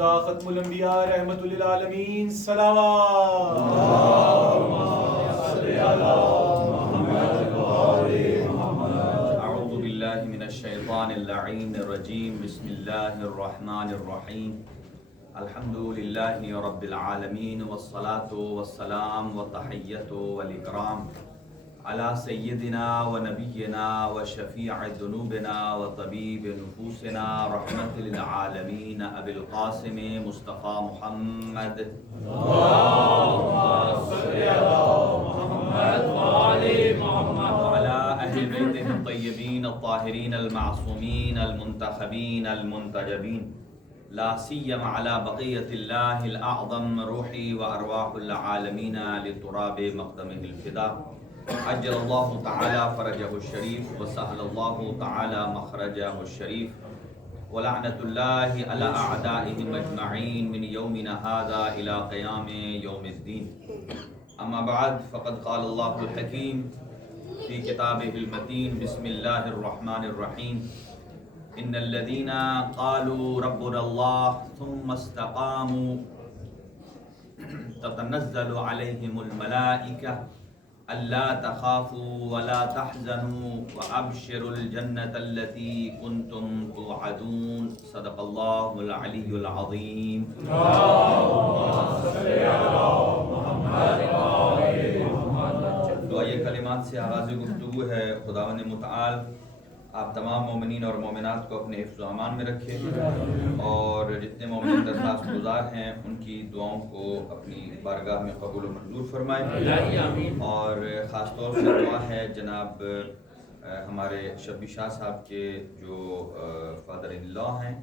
خدا ختم الانبیاء رحمت للعالمین صلوات اللہم صلی علی محمد وآل محمد۔ اعوذ باللہ من الشیطان اللعین الرجیم، بسم اللہ الرحمن الرحیم، الحمد للہ رب العالمین، والصلاة والسلام والتحیۃ والاکرام علی سیدنا و نبینا و شفیع ذنوبنا و طبیب نفوسنا رحمت للعالمین ابی القاسم مصطفیٰ محمد وعلی اہل بیتہ الطیبین الطاہرین المعصومین المنتخبین المنتجبین، لا سیما علی بقیۃ اللہ الاعظم روحی و ارواح العالمین لتراب مقدمہ الفدا، عجل اللہ تعالی فرجہ الشریف وسہل اللہ تعالی مخرجہ الشریف، ولعنۃ اللہ علی اعدائہم اجمعین من یومنا ھذا الی قیام یوم الدین۔ اما بعد فقد قال اللہ الحکیم فی کتابہ المتین، بسم اللہ الرحمن الرحیم، ان الذین قالوا ربنا اللہ ثم استقاموا تتنزل علیہم الملائکہ الا تخافوا ولا تحزنوا وابشروا الجنة التي كنتم توعدون، صدق اللہ العلی العظیم۔ دعائے کلمات سے آغاز گفتگو ہے۔ خداوند متعال آپ تمام مومنین اور مومنات کو اپنے حفظ و امان میں رکھے، اور جتنے مومنین درخواست گزار ہیں ان کی دعاؤں کو اپنی بارگاہ میں قبول و منظور فرمائے۔ اور خاص طور سے دعا ہے جناب ہمارے شبی شاہ صاحب کے جو فادر ان لا ہیں،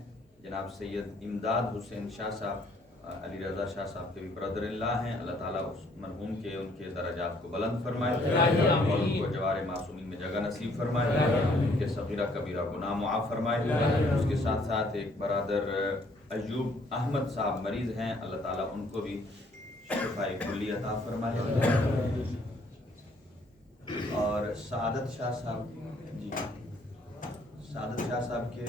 جناب سید امداد حسین شاہ صاحب، علی رضا شاہ صاحب کے بھی برادر اللہ ہیں، اللہ تعالیٰ اس مرحوم کے ان کے درجات کو بلند فرمائے اور ان کو جوار معصومین میں جگہ نصیب فرمائے، ان کے صغیرہ کبیرہ گناہ معاف فرمائے۔ اس کے ساتھ ساتھ ایک برادر ایوب احمد صاحب مریض ہیں، اللہ تعالیٰ ان کو بھی شفاء کلی عطا فرمائے۔ اور سعادت شاہ صاحب، جی سعادت شاہ صاحب کے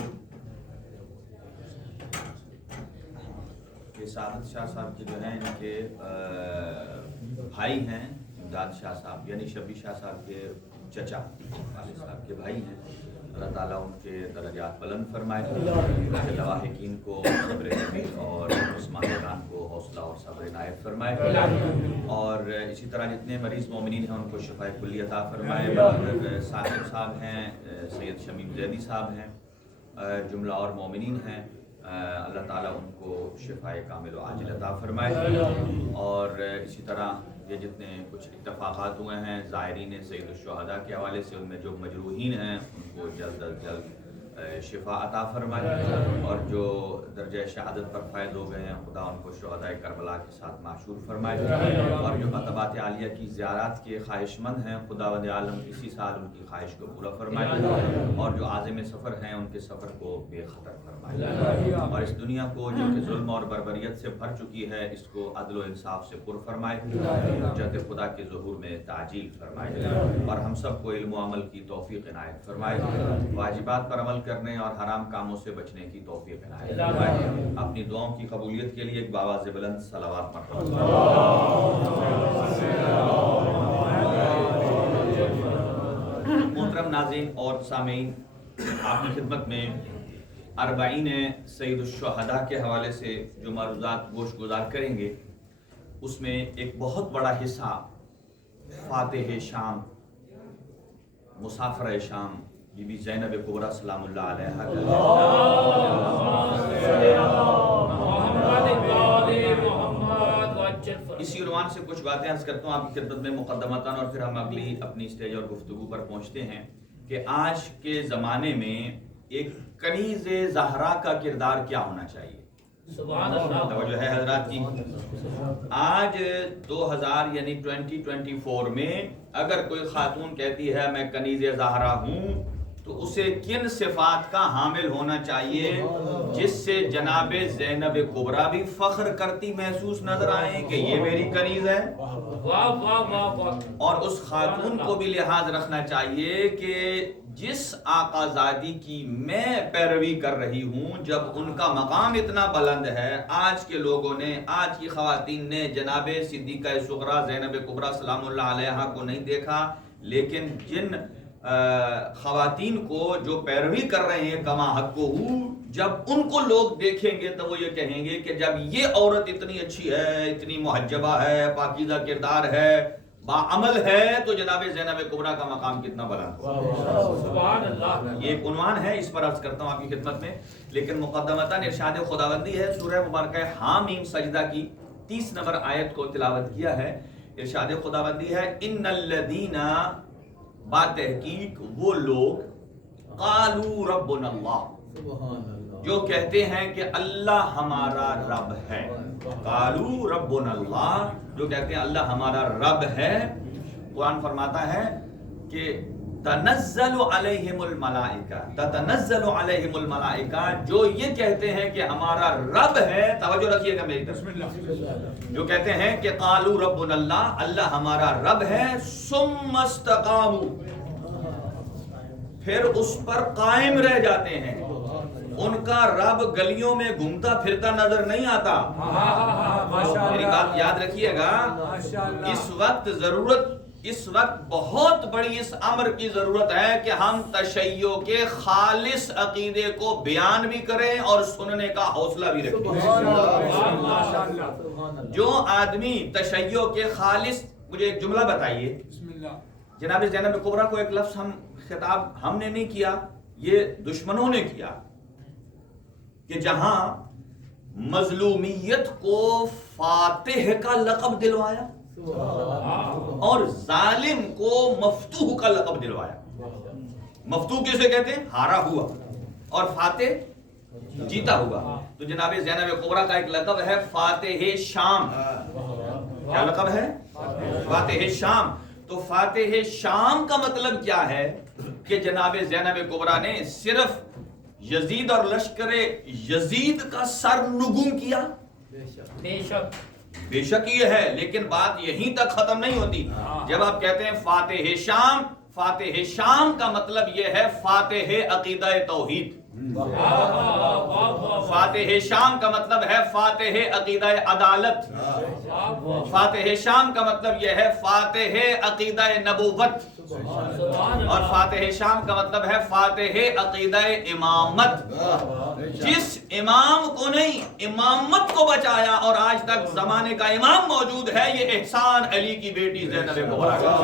سعادت شاہ صاحب کے جو ہیں ان کے بھائی ہیں امداد شاہ صاحب، یعنی شبی شاہ صاحب کے چچا والد صاحب کے بھائی ہیں، اللہ تعالیٰ ان کے درجات بلند فرمائے، لواحقین کو صبر جمیل اور عثمان خان کو حوصلہ اور صبر عنایت فرمائے، اور اسی طرح جتنے مریض مومنین ہیں ان کو شفاء کلی عطا فرمائے۔ ثاقب صاحب ہیں، سید شمیم زیدی صاحب ہیں، جملہ اور مومنین ہیں، اللہ تعالیٰ ان کو شفاء کامل و عاجل عطا فرمائے۔ اور اسی طرح یہ جتنے کچھ اتفاقات ہوئے ہیں زائرین سید الشہداء کے حوالے سے، ان میں جو مجروحین ہیں ان کو جلد از جلد شفا عطا فرمائے، اور جو درجہ شہادت پر فائز ہو گئے ہیں خدا ان کو شہداء کربلا کے ساتھ معشور فرمائے، اور جو مطبات عالیہ کی زیارات کے خواہش مند ہیں خداوند عالم اسی سال ان کی خواہش کو پورا فرمائے، اور جو عازم سفر ہیں ان کے سفر کو بے خطر فرمائے، اور اس دنیا کو جو کہ ظلم اور بربریت سے بھر چکی ہے اس کو عدل و انصاف سے پر فرمائے، حجت خدا کے ظہور میں تعجیل فرمائے، اور ہم سب کو علم و عمل کی توفیق عنایت فرمائے، واجبات پر عمل کرنے اور حرام کاموں سے بچنے کی توفیق عنایت فرمائے۔ اپنی دعاؤں کی قبولیت کے لیے ایک بآواز بلند صلوات پڑھیں۔ محترم ناظرین اور سامعین، آپ کی خدمت میں اربعین سید الشہداء کے حوالے سے جو معروضات گوش گزار کریں گے اس میں ایک بہت بڑا حصہ فاتح شام، مسافر شام بی بی زینب کبریٰ سلام اللہ علیہا اسی عنوان سے کچھ باتیں عرض کرتا ہوں آپ کی خدمت میں مقدمتاً، اور پھر ہم اگلی اپنی اسٹیج اور گفتگو پر پہنچتے ہیں کہ آج کے زمانے میں ایک کنیز زہرا کا کردار کیا ہونا چاہیے۔ سبحان اللہ، توجہ ہے حضرات کی۔ آج 2000 یعنی 2024 میں اگر کوئی خاتون کہتی ہے میں کنیز زہرا ہوں تو اسے کن صفات کا حامل ہونا چاہیے جس سے جناب زینب کبریٰ بھی فخر کرتی محسوس نظر آئیں کہ یہ میری کنیز ہے، اور اس خاتون کو بھی لحاظ رکھنا چاہیے کہ جس آقا زادی کی میں پیروی کر رہی ہوں، جب ان کا مقام اتنا بلند ہے، آج کے لوگوں نے، آج کی خواتین نے جناب صدیقہ صغریٰ زینب کبریٰ سلام اللہ علیہا کو نہیں دیکھا، لیکن جن خواتین کو جو پیروی کر رہے ہیں کما حق کو ہو، جب ان کو لوگ دیکھیں گے تو وہ یہ کہیں گے کہ جب یہ عورت اتنی اچھی ہے، اتنی محجبہ ہے، پاکیزہ کردار ہے، باعمل ہے، تو جناب زینب کبریٰ کا مقام کتنا بلند ہے۔ یہ ایک عنوان ہے، اس پر عرض کرتا ہوں آپ کی خدمت میں، لیکن مقدمتاً ارشاد خداوندی ہے، سورہ مبارکہ حامیم سجدہ کی 30 نمبر آیت کو تلاوت کیا ہے۔ ارشاد خداوندی ہے، ان الذین، بات تحقیق وہ لوگ، قالوا ربنا اللہ، جو کہتے ہیں کہ اللہ ہمارا رب ہے، قالوا ربنا اللہ، جو کہتے ہیں اللہ ہمارا رب ہے۔ قرآن فرماتا ہے کہ تنزل علیہم الملائکہ، تتنزل علیہم الملائکہ، جو یہ کہتے ہیں کہ ہمارا رب ہے، توجہ رکھیے گا میری طرف، جو کہتے ہیں کہ قالوا ربنا اللہ، اللہ ہمارا رب ہے، ثم استقاموا، پھر اس پر قائم رہ جاتے ہیں، ان کا رب گلیوں میں گھومتا پھرتا نظر نہیں آتا۔ میری بات یاد رکھیے گا، اس وقت ضرورت، اس وقت بہت بڑی اس امر کی ضرورت ہے کہ ہم تشیع کے خالص عقیدے کو بیان بھی کریں اور سننے کا حوصلہ بھی رکھیں۔ جو آدمی تشیع کے خالص، مجھے ایک جملہ بتائیے، جناب زینب کبریٰ کو ایک لفظ خطاب ہم نے نہیں کیا، یہ دشمنوں نے کیا، کہ جہاں مظلومیت کو فاتح کا لقب دلوایا اور ظالم کو مفتوح کا لقب دلوایا۔ مفتوح کسے کہتے ہیں؟ ہارا ہوا، اور فاتح جیتا ہوا۔ تو جناب زینب کبریٰ کا ایک لقب ہے فاتح شام۔ کیا لقب ہے؟ فاتح شام۔ تو فاتح شام کا مطلب کیا ہے کہ جناب زینب کبریٰ نے صرف یزید اور لشکر یزید کا سر نگوں کیا؟ بے شک یہ ہے، لیکن بات یہیں تک ختم نہیں ہوتی۔ جب آپ کہتے ہیں فاتح شام، فاتح شام کا مطلب یہ ہے فاتح عقیدہ توحید۔ فاتح شام کا مطلب ہے فاتح عقیدہ عدالت۔ فاتح شام کا مطلب یہ ہے فاتح عقیدہ نبوت، اور فاتح شام کا مطلب ہے فاتح عقیدہ امامت۔ جس امام کو نہیں، امامت کو بچایا اور آج تک زمانے کا امام موجود ہے، یہ احسان علی کی بیٹی زینب کبریٰ کا،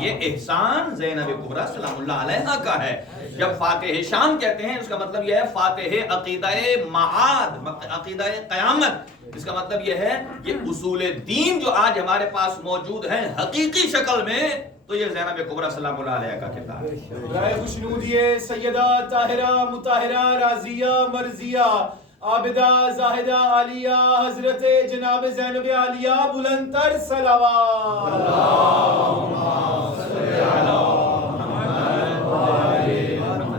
یہ احسان زینب کبریٰ سلام اللہ علیہا کا ہے۔ جب فاتح شام کہتے ہیں، اس کا مطلب یہ ہے فاتح عقیدہ معاد، عقیدہ قیامت۔ اس کا مطلب یہ ہے کہ اصول دین جو آج ہمارے پاس موجود ہیں حقیقی شکل میں، تو یہ زینب کبریٰ سلام اللہ علیہا کا کتاب ہے۔ رائے خوشنودیے سیدہ طاہرہ مطہرہ راضیہ مرضیہ عابدہ زاہدہ عالیہ حضرت جناب زینب عالیہ بلند تر صلوات۔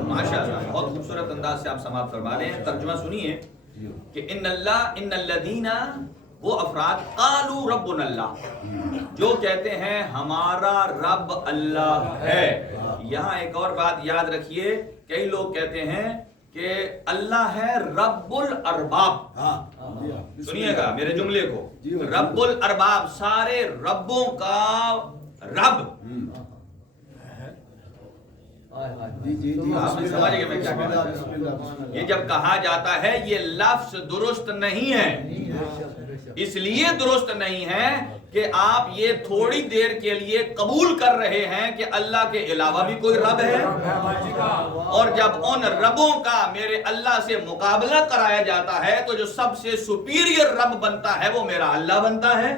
ماشاءاللہ، بہت خوبصورت انداز سے آپ سماعت فرما رہے ہیں۔ ترجمہ سنیے کہ ان الذین، وہ افراد، قالوا ربنا اللہ، جو کہتے ہیں ہمارا رب اللہ ہے۔ یہاں ایک اور بات یاد رکھیے، کئی لوگ کہتے ہیں کہ اللہ ہے رب الارباب۔ سنیے گا میرے جملے کو، رب الارباب، سارے ربوں کا رب۔ آپ سمجھ گئے میں کیا کہنا چاہتا ہوں؟ یہ جب کہا جاتا ہے یہ لفظ درست نہیں ہے، اس لیے درست نہیں ہے کہ آپ یہ تھوڑی دیر کے لیے قبول کر رہے ہیں کہ اللہ کے علاوہ بھی کوئی رب ہے، اور جب ان ربوں کا میرے اللہ سے مقابلہ کرایا جاتا ہے تو جو سب سے سپیریئر رب بنتا ہے وہ میرا اللہ بنتا ہے۔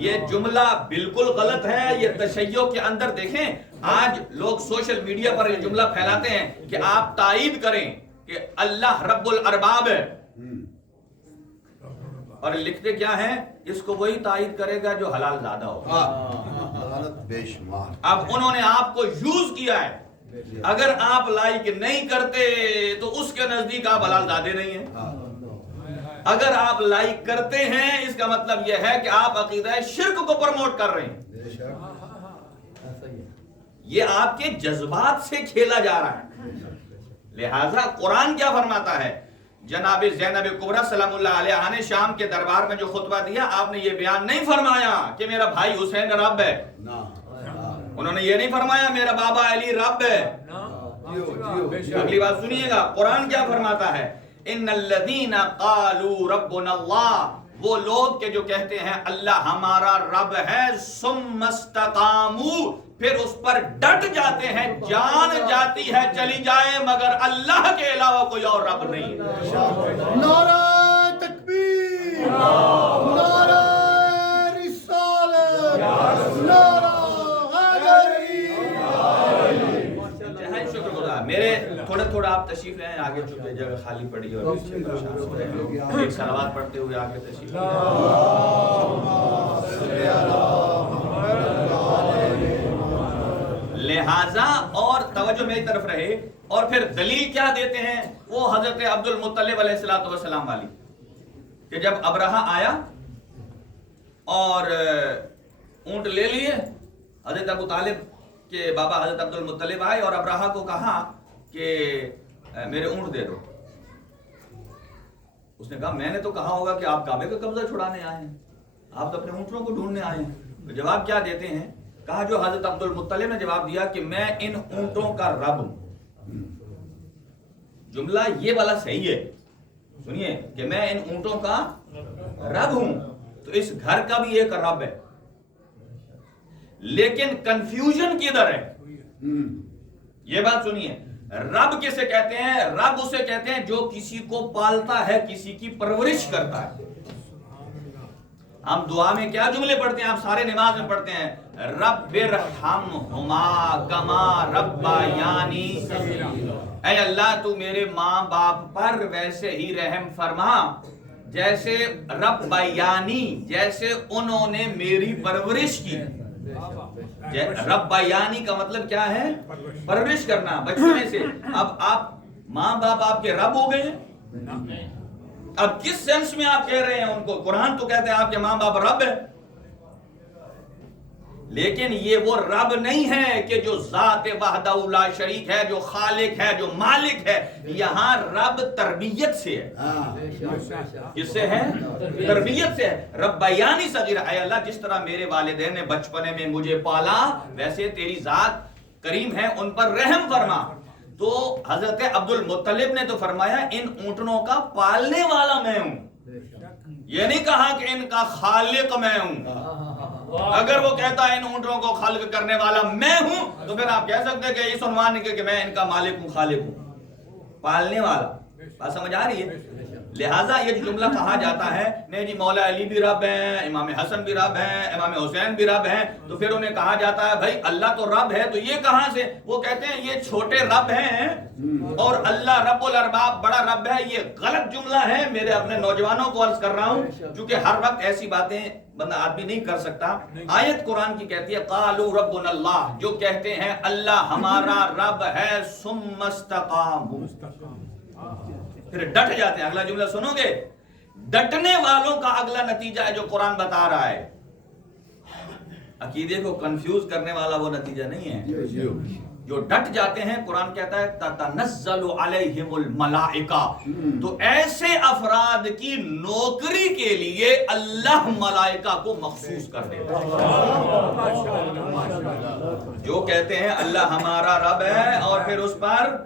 یہ جملہ بالکل غلط ہے۔ یہ تشیع کے اندر دیکھیں، آج لوگ سوشل میڈیا پر یہ جملہ پھیلاتے ہیں کہ آپ تائید کریں کہ اللہ رب الارباب ہے، اور لکھتے کیا ہیں؟ اس کو وہی تائید کرے گا جو حلال زادہ ہو۔ بے شمار. اب انہوں نے آپ کو یوز کیا ہے. اگر آپ لائک نہیں کرتے تو اس کے نزدیک آپ حلال دادے نہیں ہیں. اگر آپ لائک کرتے ہیں اس کا مطلب یہ ہے کہ آپ عقیدہ شرک کو پروموٹ کر رہے ہیں. یہ آپ کے جذبات سے کھیلا جا رہا ہے. لہذا قرآن کیا فرماتا ہے؟ جناب زینب کبریٰ سلام اللہ علیہ نے شام کے دربار میں جو خطبہ دیا، آپ نے یہ بیان نہیں فرمایا کہ میرا بھائی حسین رب ہے. انہوں نے یہ نہیں فرمایا میرا بابا علی رب ہے. اگلی بات سنیے گا، قرآن کیا فرماتا ہے؟ ان الذین قالوا ربنا اللہ، وہ لوگ کہ جو کہتے ہیں اللہ ہمارا رب ہے، ثم استقاموا، پھر اس پر ڈٹ جاتے ہیں، جان جاتی ہے چلی جائے مگر اللہ کے علاوہ کوئی اور رب نہیں. نعرہ تکبیر، نعرہ رسالت، نعرہ حیدری. شکر گزار. میرے تھوڑا آپ تشریف لیں آگے، چونکہ جگہ خالی پڑی اور ایک صلوات پڑھتے ہوئے آگے تشریف لیں. لہذا اور توجہ میری طرف رہے. اور پھر دلیل کیا دیتے ہیں؟ وہ حضرت عبد المطلب علیہ السلام والی، کہ جب ابرہہ آیا اور اونٹ لے لیے، حضرت ابو طالب کے بابا حضرت عبد المطلب آئے اور ابرہہ کو کہا کہ میرے اونٹ دے دو. اس نے کہا میں نے تو کہا ہوگا کہ آپ کعبے کا قبضہ چھڑانے آئے ہیں، آپ تو اپنے اونٹوں کو ڈھونڈنے آئے ہیں. جواب کیا دیتے ہیں؟ کہا جو حضرت عبد المطلب نے جواب دیا کہ میں ان اونٹوں کا رب ہوں. جملہ یہ والا صحیح ہے، سنیے، کہ میں ان اونٹوں کا رب ہوں، تو اس گھر کا بھی ایک رب ہے. لیکن کنفیوژن کدھر ہے؟ یہ بات سنیے، رب کسے کہتے ہیں؟ رب اسے کہتے ہیں جو کسی کو پالتا ہے، کسی کی پرورش کرتا ہے. ہم دعا میں کیا جملے پڑھتے ہیں؟ آپ سارے نماز میں پڑھتے ہیں، رب ارحمہما کما ربیانی، اے اللہ تو میرے ماں باپ پر ویسے ہی رحم فرما جیسے ربیانی، جیسے انہوں نے میری پرورش کی. ربیانی کا مطلب کیا ہے؟ پرورش کرنا بچپنے سے. اب آپ ماں باپ آپ کے رب ہو گئے ہیں. اب کس سینس میں آپ کہہ رہے ہیں ان کو؟ قرآن تو کہتے ہیں آپ کے ماں باپ رب ہے، لیکن یہ وہ رب نہیں ہے کہ جو ذات وحدہ لا شریک ہے، جو خالق ہے، جو مالک ہے. یہاں رب تربیت سے ہے. کس سے ہے؟ تربیت سے ہے. ربیانی صغیرہ، اے اللہ جس طرح میرے والدین نے بچپنے میں مجھے پالا ویسے تیری ذات کریم ہے، ان پر رحم فرما. تو حضرت عبد المطلب نے تو فرمایا ان اونٹنوں کا پالنے والا میں ہوں، یہ نہیں کہا کہ ان کا خالق میں ہوں. اگر وہ کہتا ہے ان اونٹوں کو خلق کرنے والا میں ہوں تو پھر آپ کہہ سکتے ہیں کہ اس عنوان کہ میں ان کا مالک ہوں، خالق ہوں، پالنے والا. بات سمجھ آ رہی ہے؟ لہٰذا یہ جملہ کہا جاتا ہے نہیں جی مولا علی بھی رب ہیں، امام حسن بھی رب ہیں، امام حسین بھی رب ہیں، تو پھر انہیں کہا جاتا ہے بھائی اللہ تو رب ہے تو یہ کہاں سے؟ وہ کہتے ہیں یہ چھوٹے رب ہیں اور اللہ رب الارباب بڑا رب ہے. یہ غلط جملہ ہے. میرے اپنے نوجوانوں کو عرض کر رہا ہوں، کیونکہ ہر وقت ایسی باتیں بندہ آدمی نہیں کر سکتا. آیت قرآن کی کہتی ہے قالوا ربنا اللہ، جو کہتے ہیں اللہ ہمارا رب ہے، ثم استقاموا، پھر ڈٹ جاتے ہیں. اگلا جملہ سنو گے، ڈٹنے والوں کا اگلا نتیجہ ہے جو قرآن بتا رہا ہے. عقیدے کو کنفیوز کرنے والا وہ نتیجہ نہیں ہے. جو ڈٹ جاتے ہیں، قرآن کہتا ہے تتنزل علیہم الملائکہ، تو ایسے افراد کی نوکری کے لیے اللہ ملائکہ کو مخصوص کر دیتا ہے. جو کہتے ہیں اللہ ہمارا رب ہے اور پھر اس پر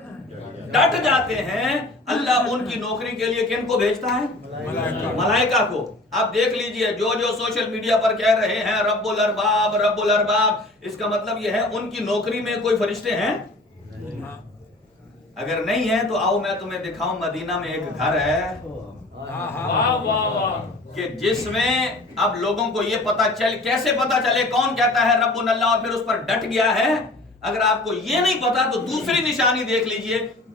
ڈٹ جاتے ہیں، اللہ ان کی نوکری کے لیے کن کو بھیجتا ہے؟ ملائکہ کو. اب دیکھ لیجئے جو سوشل میڈیا پر کہہ رہے ہیں رب الارباب رب الارباب، اس کا مطلب یہ ہے ان کی نوکری میں کوئی فرشتے ہیں؟ اگر نہیں ہے تو آؤ میں تمہیں دکھاؤں. مدینہ میں ایک گھر ہے کہ جس میں اب لوگوں کو یہ کیسے پتا چلے کون کہتا ہے رب اللہ اور پھر اس پر ڈٹ گیا ہے. اگر آپ کو یہ نہیں پتا تو دوسری نشانی دیکھ لیجئے،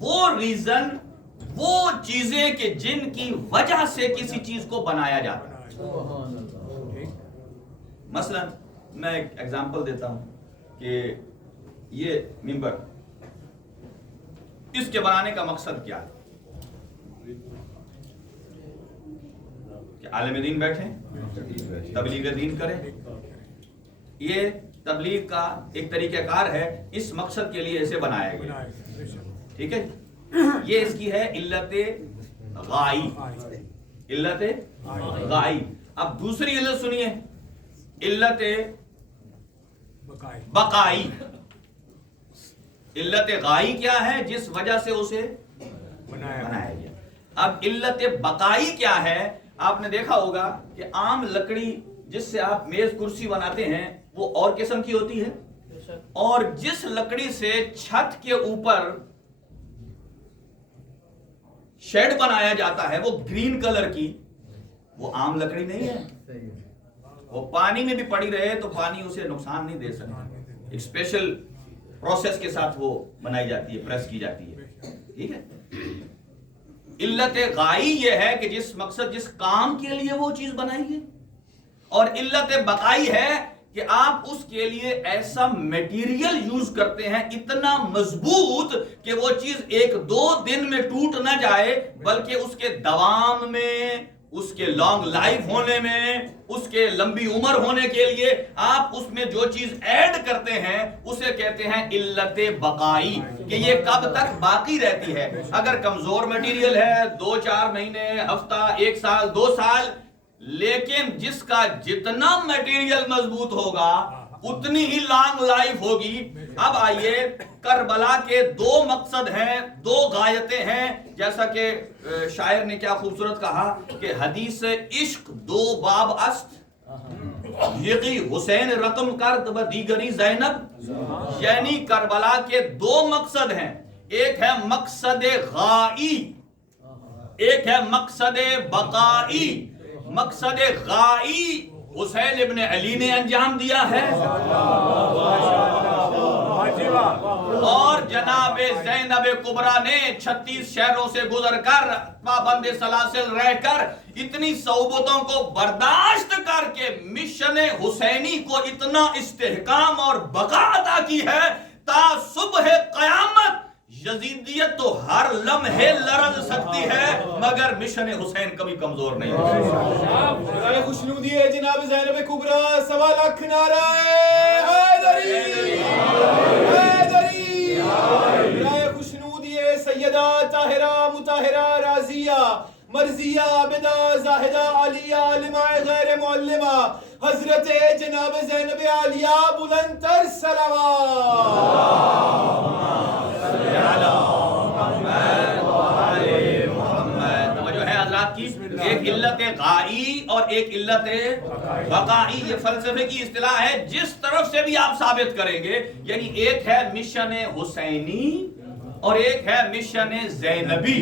وہ ریزن، وہ چیزیں کہ جن کی وجہ سے کسی چیز کو بنایا جاتا ہے. مثلا میں ایک ایگزامپل دیتا ہوں کہ یہ ممبر، اس کے بنانے کا مقصد کیا ہے؟ کہ عالم دین بیٹھیں، تبلیغ دین کریں. یہ تبلیغ کا ایک طریقہ کار ہے، اس مقصد کے لیے اسے بنایا گیا. ٹھیک ہے، یہ اس کی ہے علت غائی. علت غائی. اب دوسری علت سنیے، علت بقائی. علت غائی کیا ہے؟ جس وجہ سے اسے بنایا گیا. اب علت بقائی کیا ہے؟ آپ نے دیکھا ہوگا کہ عام لکڑی جس سے آپ میز کرسی بناتے ہیں وہ اور قسم کی ہوتی ہے، اور جس لکڑی سے چھت کے اوپر شیڈ بنایا جاتا ہے وہ گرین کلر کی، وہ عام لکڑی نہیں ہے. وہ پانی میں بھی پڑی رہے تو پانی اسے نقصان نہیں دے سکتا. ایک اسپیشل پروسیس کے ساتھ وہ بنائی جاتی ہے، پریس کی جاتی ہے. ٹھیک ہے. علت غائی یہ ہے کہ جس مقصد، جس کام کے لیے وہ چیز بنائی ہے. اور علت بقائی ہے کہ آپ اس کے لیے ایسا میٹیریل یوز کرتے ہیں اتنا مضبوط کہ وہ چیز ایک دو دن میں ٹوٹ نہ جائے، بلکہ اس کے دوام میں، اس کے لانگ لائف ہونے میں، اس کے لمبی عمر ہونے کے لیے آپ اس میں جو چیز ایڈ کرتے ہیں اسے کہتے ہیں علت بقائی، کہ یہ کب تک باقی رہتی ہے. اگر کمزور میٹیریل ہے 2-4 مہینے، ہفتہ، 1 سال، 2 سال، لیکن جس کا جتنا میٹیریل مضبوط ہوگا اتنی ہی لانگ لائف ہوگی. اب آئیے، کربلا کے 2 مقصد ہیں، 2 غایتیں ہیں. جیسا کہ شاعر نے کیا خوبصورت کہا کہ حدیث عشق 2 باب است، یقی حسین رقم کرد و دیگری زینب. یعنی کربلا کے 2 مقصد ہیں، ایک ہے مقصد غائی، ایک ہے مقصد بقائی. مقصد غائی حسین ابن علی نے انجام دیا ہے، اور جناب زینب کبریٰ نے 36 شہروں سے گزر کر، پابند سلاسل رہ کر، اتنی صعوبتوں کو برداشت کر کے مشن حسینی کو اتنا استحکام اور بقا عطا کی ہے تا صبح قیامت. یزیدیت تو ہر لمحے لرز سکتی ہے مگر مشن حسین کبھی کمزور نہیں ہوتی. نعرہ خوشنودی ہے جناب زینب کبریٰ، 1.25 لاکھ نعرہ حیدری حیدری. نعرہ خوشنودی ہے سیدہ طاہرہ مطہرہ رازیہ مرضیہ عابدہ زاہدہ عالیہ عالمہ غیر معلمہ حضرت جناب زینب عالیہ بلند تر صلوات. ایک علت غائی اور ایک علت بقائی. یہ فلسفے کی اصطلاح ہے، جس طرف سے بھی آپ ثابت کریں گے. یعنی ایک ہے مشن حسینی اور ایک ہے مشن زینبی.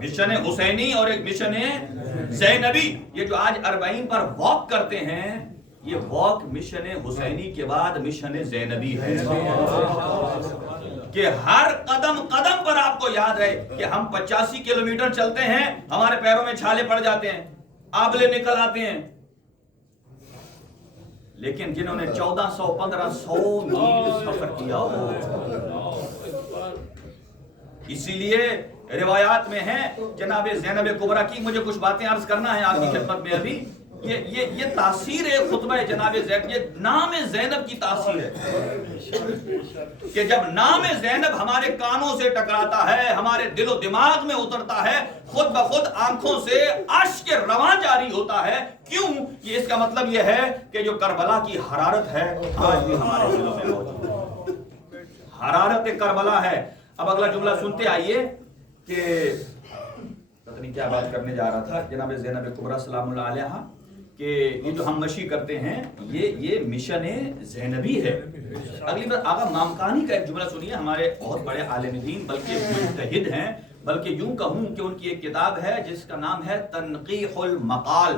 مشن حسینی اور ایک مشن زینبی. یہ جو آج 40 پر واک کرتے ہیں، یہ واک مشن حسینی کے بعد مشن زینبی ہے. کہ ہر قدم قدم پر آپ کو یاد رہے کہ ہم 85 کلومیٹر چلتے ہیں، ہمارے پیروں میں چھالے پڑ جاتے ہیں، آبلے نکل آتے ہیں، لیکن جنہوں نے 1400-1500 میل سفر کیا ہو. اسی لیے روایات میں ہے جناب زینب کبریٰ کی. مجھے کچھ باتیں عرض کرنا ہے آپ کی خدمت میں. ابھی یہ تاثیر ہے خطبہ جناب زینب، یہ نام زینب کی تاثیر ہے کہ جب نام زینب ہمارے کانوں سے ٹکراتا ہے، ہمارے دل و دماغ میں اترتا ہے، خود بخود آنکھوں سے اشک رواں جاری ہوتا ہے. کیوں؟ کہ اس کا مطلب یہ ہے کہ جو کربلا کی حرارت ہے آج بھی ہمارے دلوں میں موجود ہے. حرارت کربلا ہے. اب اگلا جملہ سنتے آئیے کہ پتہ نہیں کیا بات کرنے جا رہا تھا. جناب زینب کبریٰ سلام اللہ علیہا کہ یہ جو ہم مشی کرتے ہیں یہ مشن زینبی ہے. اگلی بار آقا مامکانی کا ایک جملہ سنیے. ہمارے بہت بڑے عالم دین بلکہ مجتہد ہیں، بلکہ یوں کہوں کہ ان کی ایک کتاب ہے جس کا نام ہے تنقیح المقال.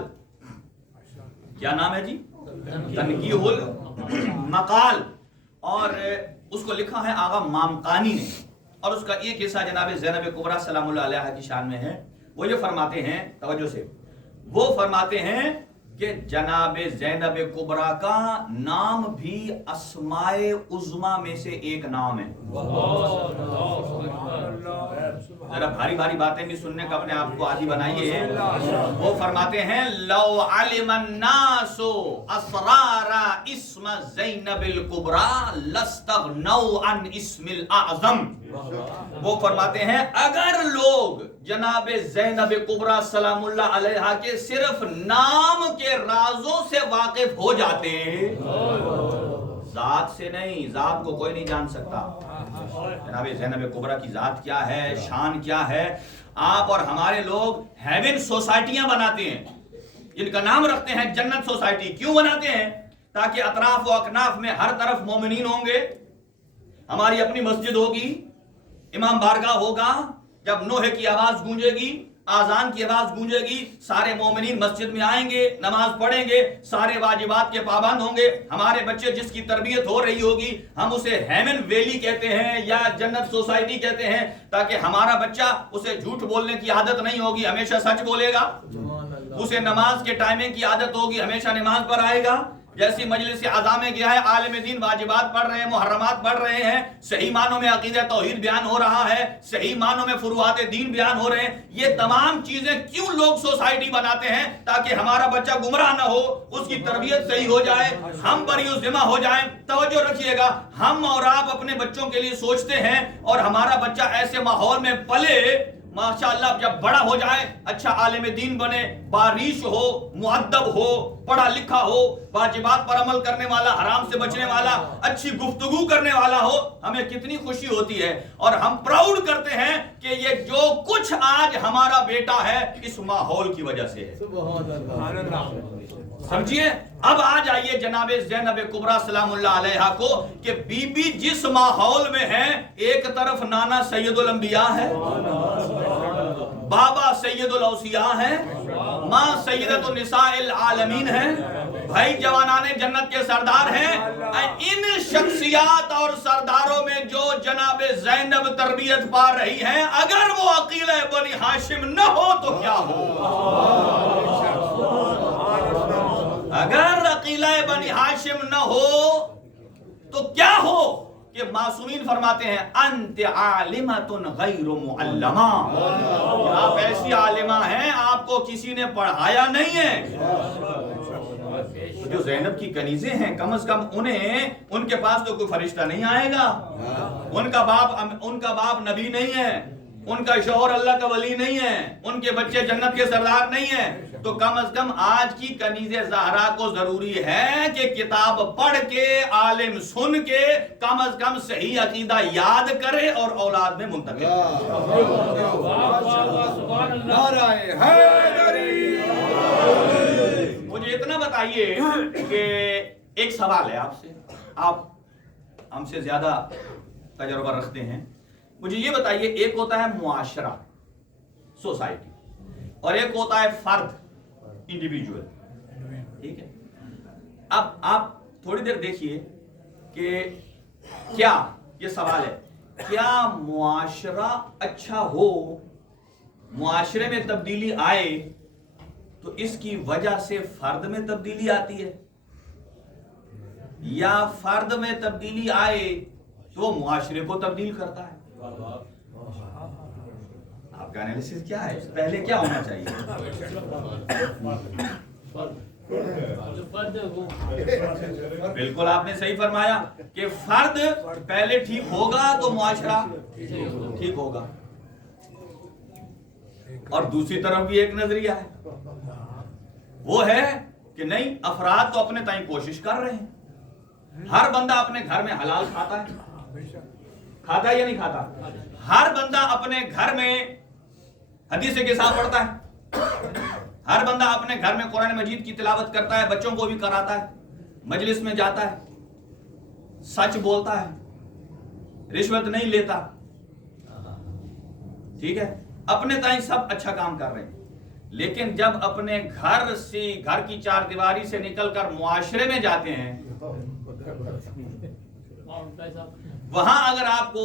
کیا نام ہے جی؟ تنقیح المقال. اور اس کو لکھا ہے آقا مامکانی نے. اور اس کا ایک حصہ جناب زینب کبریٰ سلام اللہ علیہا کی شان میں ہے. وہ یہ فرماتے ہیں، توجہ سے، وہ فرماتے ہیں کہ جناب زینب کبریٰ کا نام بھی اسماء عظمیٰ میں سے ایک نام ہے. ذرا بھاری بھاری باتیں بھی سننے کا اپنے آپ کو عادی بنائیے. وہ فرماتے ہیں لو علم الناس اسرار اسم زینب الکبریٰ لاستغنوا عن اسم الاعظم. وہ فرماتے ہیں اگر لوگ جناب زینب کبریٰ سلام اللہ علیہا کے صرف نام کے رازوں سے واقف ہو جاتے، ذات سے نہیں، ذات کو کوئی نہیں جان سکتا. جناب زینب کبریٰ کی ذات کیا ہے، شان کیا ہے. آپ اور ہمارے لوگ ہیون سوسائٹیاں بناتے ہیں جن کا نام رکھتے ہیں جنت سوسائٹی. کیوں بناتے ہیں؟ تاکہ اطراف و اکناف میں ہر طرف مومنین ہوں گے، ہماری اپنی مسجد ہوگی، امام بارگاہ ہوگا. جب نوحے کی آواز گونجے گی، آذان کی آواز گونجے گی، سارے مومنین مسجد میں آئیں گے، نماز پڑھیں گے، سارے واجبات کے پابند ہوں گے. ہمارے بچے جس کی تربیت ہو رہی ہوگی، ہم اسے ہیمن ویلی کہتے ہیں یا جنت سوسائٹی کہتے ہیں، تاکہ ہمارا بچہ اسے جھوٹ بولنے کی عادت نہیں ہوگی، ہمیشہ سچ بولے گا. اسے نماز کے ٹائمنگ کی عادت ہوگی، ہمیشہ نماز پر آئے گا. جیسی مجلس اعظام میں گیا ہے، عالم دین واجبات پڑھ رہے ہیں، محرمات پڑھ رہے ہیں، صحیح معنوں میں عقیدہ توحید بیان ہو رہا ہے، صحیح معنوں میں فروعات دین بیان ہو رہے ہیں. یہ تمام چیزیں کیوں لوگ سوسائٹی بناتے ہیں؟ تاکہ ہمارا بچہ گمراہ نہ ہو، اس کی تربیت صحیح ہو جائے، ہم بری ذمہ ہو جائیں. توجہ رکھیے گا، ہم اور آپ اپنے بچوں کے لیے سوچتے ہیں اور ہمارا بچہ ایسے ماحول میں پلے، ماشاءاللہ جب بڑا ہو جائے، اچھا عالم دین بنے، باریش ہو، مؤدب ہو، پڑھا لکھا ہو، واجبات پر عمل کرنے والا، حرام سے بچنے والا، اچھی گفتگو کرنے والا ہو. ہمیں کتنی خوشی ہوتی ہے اور ہم پراؤڈ کرتے ہیں کہ یہ جو کچھ آج ہمارا بیٹا ہے اس ماحول کی وجہ سے ہے. سمجھیے. اب آ جائیے جناب زینب کبریٰ سلام اللہ علیہا کو کہ بی بی جس ماحول میں ہے، ایک طرف نانا سید الانبیاء ہے، بابا سید الاوصیاء ہے، ماں سیدۃ النساء العالمین ہے، بھائی جوانان جنت کے سردار ہیں. ان شخصیات اور سرداروں میں جو جناب زینب تربیت پا رہی ہیں، اگر وہ عقیلہ بنی ہاشم نہ ہو تو کیا ہو؟ اگر عقیلہ بنی ہاشم نہ ہو تو کیا ہو؟ کہ معصومین فرماتے ہیں انت عالمۃ غیر معلمہ، آپ ایسی عالمہ ہیں آپ کو کسی نے پڑھایا نہیں ہے. جو زینب کی کنیزیں ہیں، کم از کم انہیں ان کے پاس تو کوئی فرشتہ نہیں آئے گا، ان کا باپ نبی نہیں ہے، ان کا شوہر اللہ کا ولی نہیں ہے، ان کے بچے جنت کے سردار نہیں ہیں. تو کم از کم آج کی کنیز زہرا کو ضروری ہے کہ کتاب پڑھ کے، عالم سن کے، کم از کم صحیح عقیدہ یاد کرے اور اولاد میں منتقل کرے. مجھے اتنا بتائیے کہ ایک سوال ہے آپ سے، آپ ہم سے زیادہ تجربہ رکھتے ہیں. مجھے یہ بتائیے، ایک ہوتا ہے معاشرہ، سوسائٹی، اور ایک ہوتا ہے فرد، انڈیویجول. ٹھیک ہے. اب آپ تھوڑی دیر دیکھیے کہ کیا، یہ سوال ہے، کیا معاشرہ اچھا ہو، معاشرے میں تبدیلی آئے تو اس کی وجہ سے فرد میں تبدیلی آتی ہے، یا فرد میں تبدیلی آئے تو معاشرے کو تبدیل کرتا ہے؟ آپ کا انالیسس کیا ہے؟ پہلے کیا ہونا چاہیے؟ بالکل آپ نے صحیح فرمایا کہ فرد پہلے ٹھیک ہوگا تو معاشرہ ٹھیک ہوگا. اور دوسری طرف بھی ایک نظریہ ہے، وہ ہے کہ نہیں، افراد تو اپنے تائیں کوشش کر رہے ہیں. ہر بندہ اپنے گھر میں حلال کھاتا ہے یا نہیں کھاتا؟ ہر بندہ اپنے گھر میں حدیث کے ساتھ پڑھتا ہے، ہر بندہ اپنے گھر میں قرآن مجید کی تلاوت کرتا ہے، بچوں کو بھی کراتا ہے، مجلس میں جاتا ہے، سچ بولتا ہے، رشوت نہیں لیتا. ٹھیک ہے، اپنے تائیں سب اچھا کام کر رہے ہیں. لیکن جب اپنے گھر سے، گھر کی چار دیواری سے نکل کر معاشرے میں جاتے ہیں، وہاں اگر آپ کو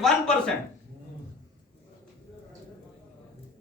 1%,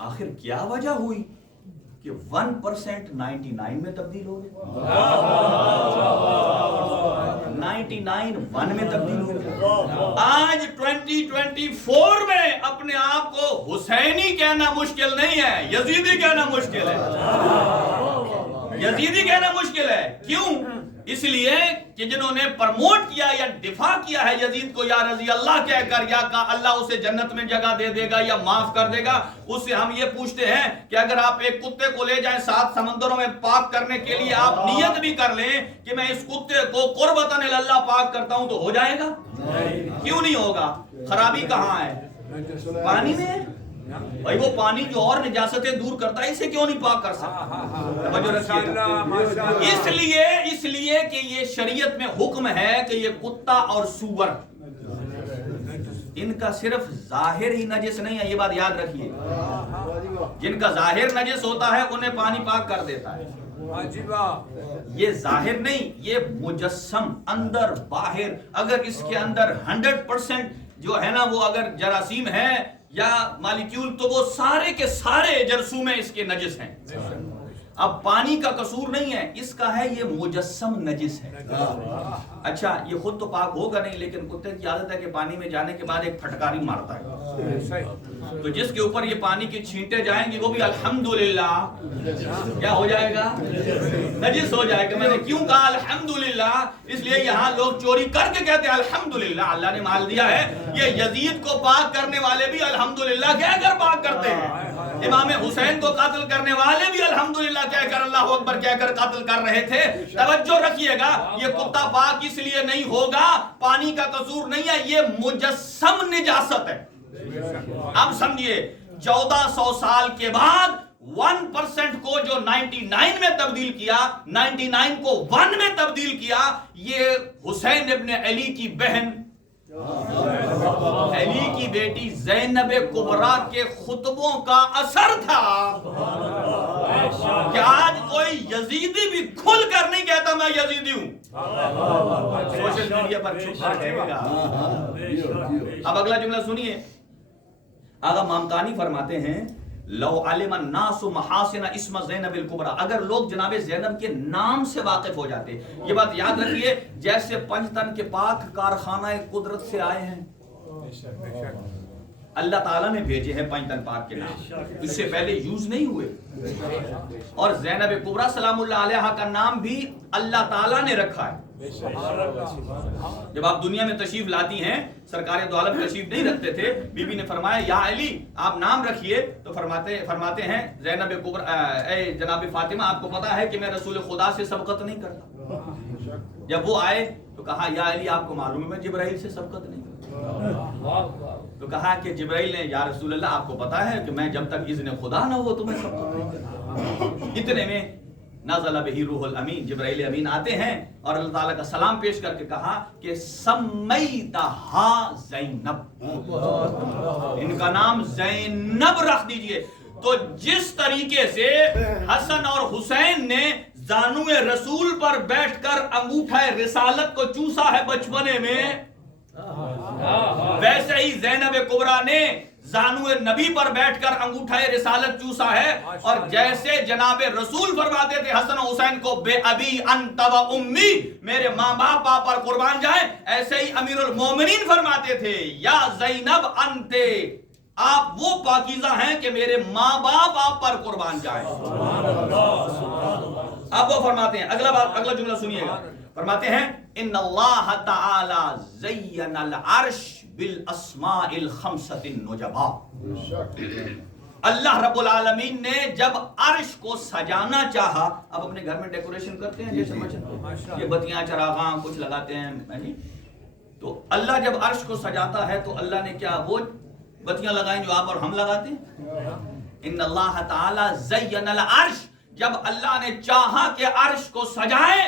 آخر کیا وجہ ہوئی کہ 1% 99 میں تبدیل ہو گیا، 99 1 میں تبدیل ہو گیا۔ آج 2024 میں اپنے آپ کو حسینی کہنا مشکل نہیں ہے، یزیدی کہنا مشکل ہے، یزیدی کہنا مشکل ہے۔ کیوں؟ اس لیے کہ جنہوں نے پرموٹ کیا یا دفاع کیا ہے یزید کو یا رضی اللہ کہہ کر، یا کہ اللہ اسے جنت میں جگہ دے دے گا یا معاف کر دے گا، اس سے ہم یہ پوچھتے ہیں کہ اگر آپ ایک کتے کو لے جائیں 7 سمندروں میں پاک کرنے کے لیے، آپ نیت بھی کر لیں کہ میں اس کتے کو قربتاً اللہ پاک کرتا ہوں، تو ہو جائے گا؟ کیوں نہیں ہوگا؟ خرابی کہاں ہے؟ پانی میں ہے۔ بھائی وہ پانی جو اور نجاستیں دور کرتا ہے، اسے کیوں نہیں پاک کر سکتا؟ اس لیے کہ یہ شریعت میں حکم ہے کہ یہ کتا اور سور ان کا صرف ظاہر ہی نجس نہیں ہے، یہ بات یاد رکھیے، جن کا ظاہر نجس ہوتا ہے انہیں پانی پاک کر دیتا ہے۔ یہ ظاہر نہیں، یہ مجسم اندر باہر، اگر اس کے اندر 100% جو ہے نا وہ اگر جراثیم ہے یا مالیکیول، تو وہ سارے کے سارے جرثومیں اس کے نجس ہیں۔ اب پانی کا قصور نہیں ہے، اس کا ہے یہ مجسم نجس ہے۔ اچھا یہ خود تو پاک ہوگا نہیں، لیکن کتے کی عادت ہے کہ پانی میں جانے کے بعد ایک پھٹکاری مارتا ہے، تو جس کے اوپر یہ پانی کی چھینٹیں جائیں گی وہ بھی الحمدللہ کیا ہو جائے گا؟ نجس ہو جائے گا۔ میں نے کیوں کہا الحمدللہ؟ اس لیے یہاں لوگ چوری کر کے کہتے ہیں الحمدللہ اللہ نے مال دیا ہے، یہ یزید کو پاک کرنے والے بھی الحمدللہ کہہ کر پاک کرتے ہیں، امام حسین کو قتل کرنے والے بھی الحمدللہ کہہ کر اللہ اکبر کہہ کر قتل کر رہے تھے۔ توجہ رکھیے گا، یہ کتا پاک اس لیے نہیں ہوگا، پانی کا قصور نہیں ہے، یہ مجسم نجاست ہے۔ اب سمجھیے 1400 سال کے بعد 1% کو جو 99 میں تبدیل کیا، 99 کو 1 میں تبدیل کیا، یہ حسین ابن علی کی بہن علی کی بیٹی زینب کبریٰ کے خطبوں کا اثر تھا کہ آج کوئی یزیدی بھی کھل کر نہیں کہتا میں یزیدی ہوں، سوشل میڈیا پر چھپ کر کہے گا۔ اب اگلا جملہ سنیے، آغا مامتانی فرماتے ہیں لو علم الناس محاسن اسم زینب الکبریٰ، اگر لوگ جناب زینب کے نام سے واقف ہو جاتے، یہ بات یاد رکھیے، جیسے پنجتن کے پاک کارخانہ قدرت سے آئے ہیں، اللہ تعالیٰ نے بھیجے ہیں پنجتن پاک کے نام، اس سے پہلے یوز نہیں ہوئے، اور زینب کبریٰ سلام اللہ علیہا کا نام بھی اللہ تعالیٰ نے رکھا ہے۔ جب آپ دنیا میں تشریف لاتی ہیں، سرکار دو عالم تشریف نہیں رکھتے تھے، بی بی نے فرمایا یا علی آپ نام رکھیے، تو فرماتے ہیں زینب کبریٰ اے جناب فاطمہ آپ کو پتا ہے کہ میں رسول خدا سے سبقت نہیں کرتا۔ جب وہ آئے تو کہا یا علی آپ کو معلوم ہے میں جبرائیل سے سبقت نہیں کرتا، تو کہا کہ جبرائیل نے یا رسول اللہ آپ کو پتا ہے کہ میں جب تک اذن خدا نہ ہو تو میں سبقت نہیں کرتا۔ اتنے میں نازل بہ روح الامین، جبرائیل امین آتے ہیں اور اللہ تعالیٰ کا سلام پیش کر کے کہا کہ سمیتہا زینب، ان کا نام زینب رکھ دیجئے۔ تو جس طریقے سے حسن اور حسین نے زانو رسول پر بیٹھ کر انگوٹھا رسالت کو چوسا ہے بچپنے میں، ویسے ہی زینب کبریٰ نے زانو نبی پر بیٹھ کر انگوٹھا رسالت چوسا ہے، اور جیسے جناب رسول فرماتے تھے حسن و حسین کو بے ابی انت و امی، میرے ماں باپ آپ پر قربان جائیں، ایسے ہی امیر المومنین فرماتے تھے یا زینب انتے، آپ وہ پاکیزہ ہیں کہ میرے ماں باپ آپ پر قربان جائیں۔ اب وہ فرماتے ہیں، اگلا جملہ سنیے گا، فرماتے ہیں ان اللہ تعالی زین العرش بالاسماء الخمسۃ النجباء، اللہ رب العالمین نے جب عرش کو سجانا چاہا، اب اپنے گھر میں ڈیکوریشن کرتے ہیں جیسے یہ بتیاں چراغاں کچھ لگاتے ہیں، تو اللہ جب عرش کو سجاتا ہے تو اللہ نے کیا وہ بتیاں لگائیں جو آپ اور ہم لگاتے ہیں؟ ان اللہ تعالی زین العرش، جب اللہ نے چاہا کہ عرش کو سجائے،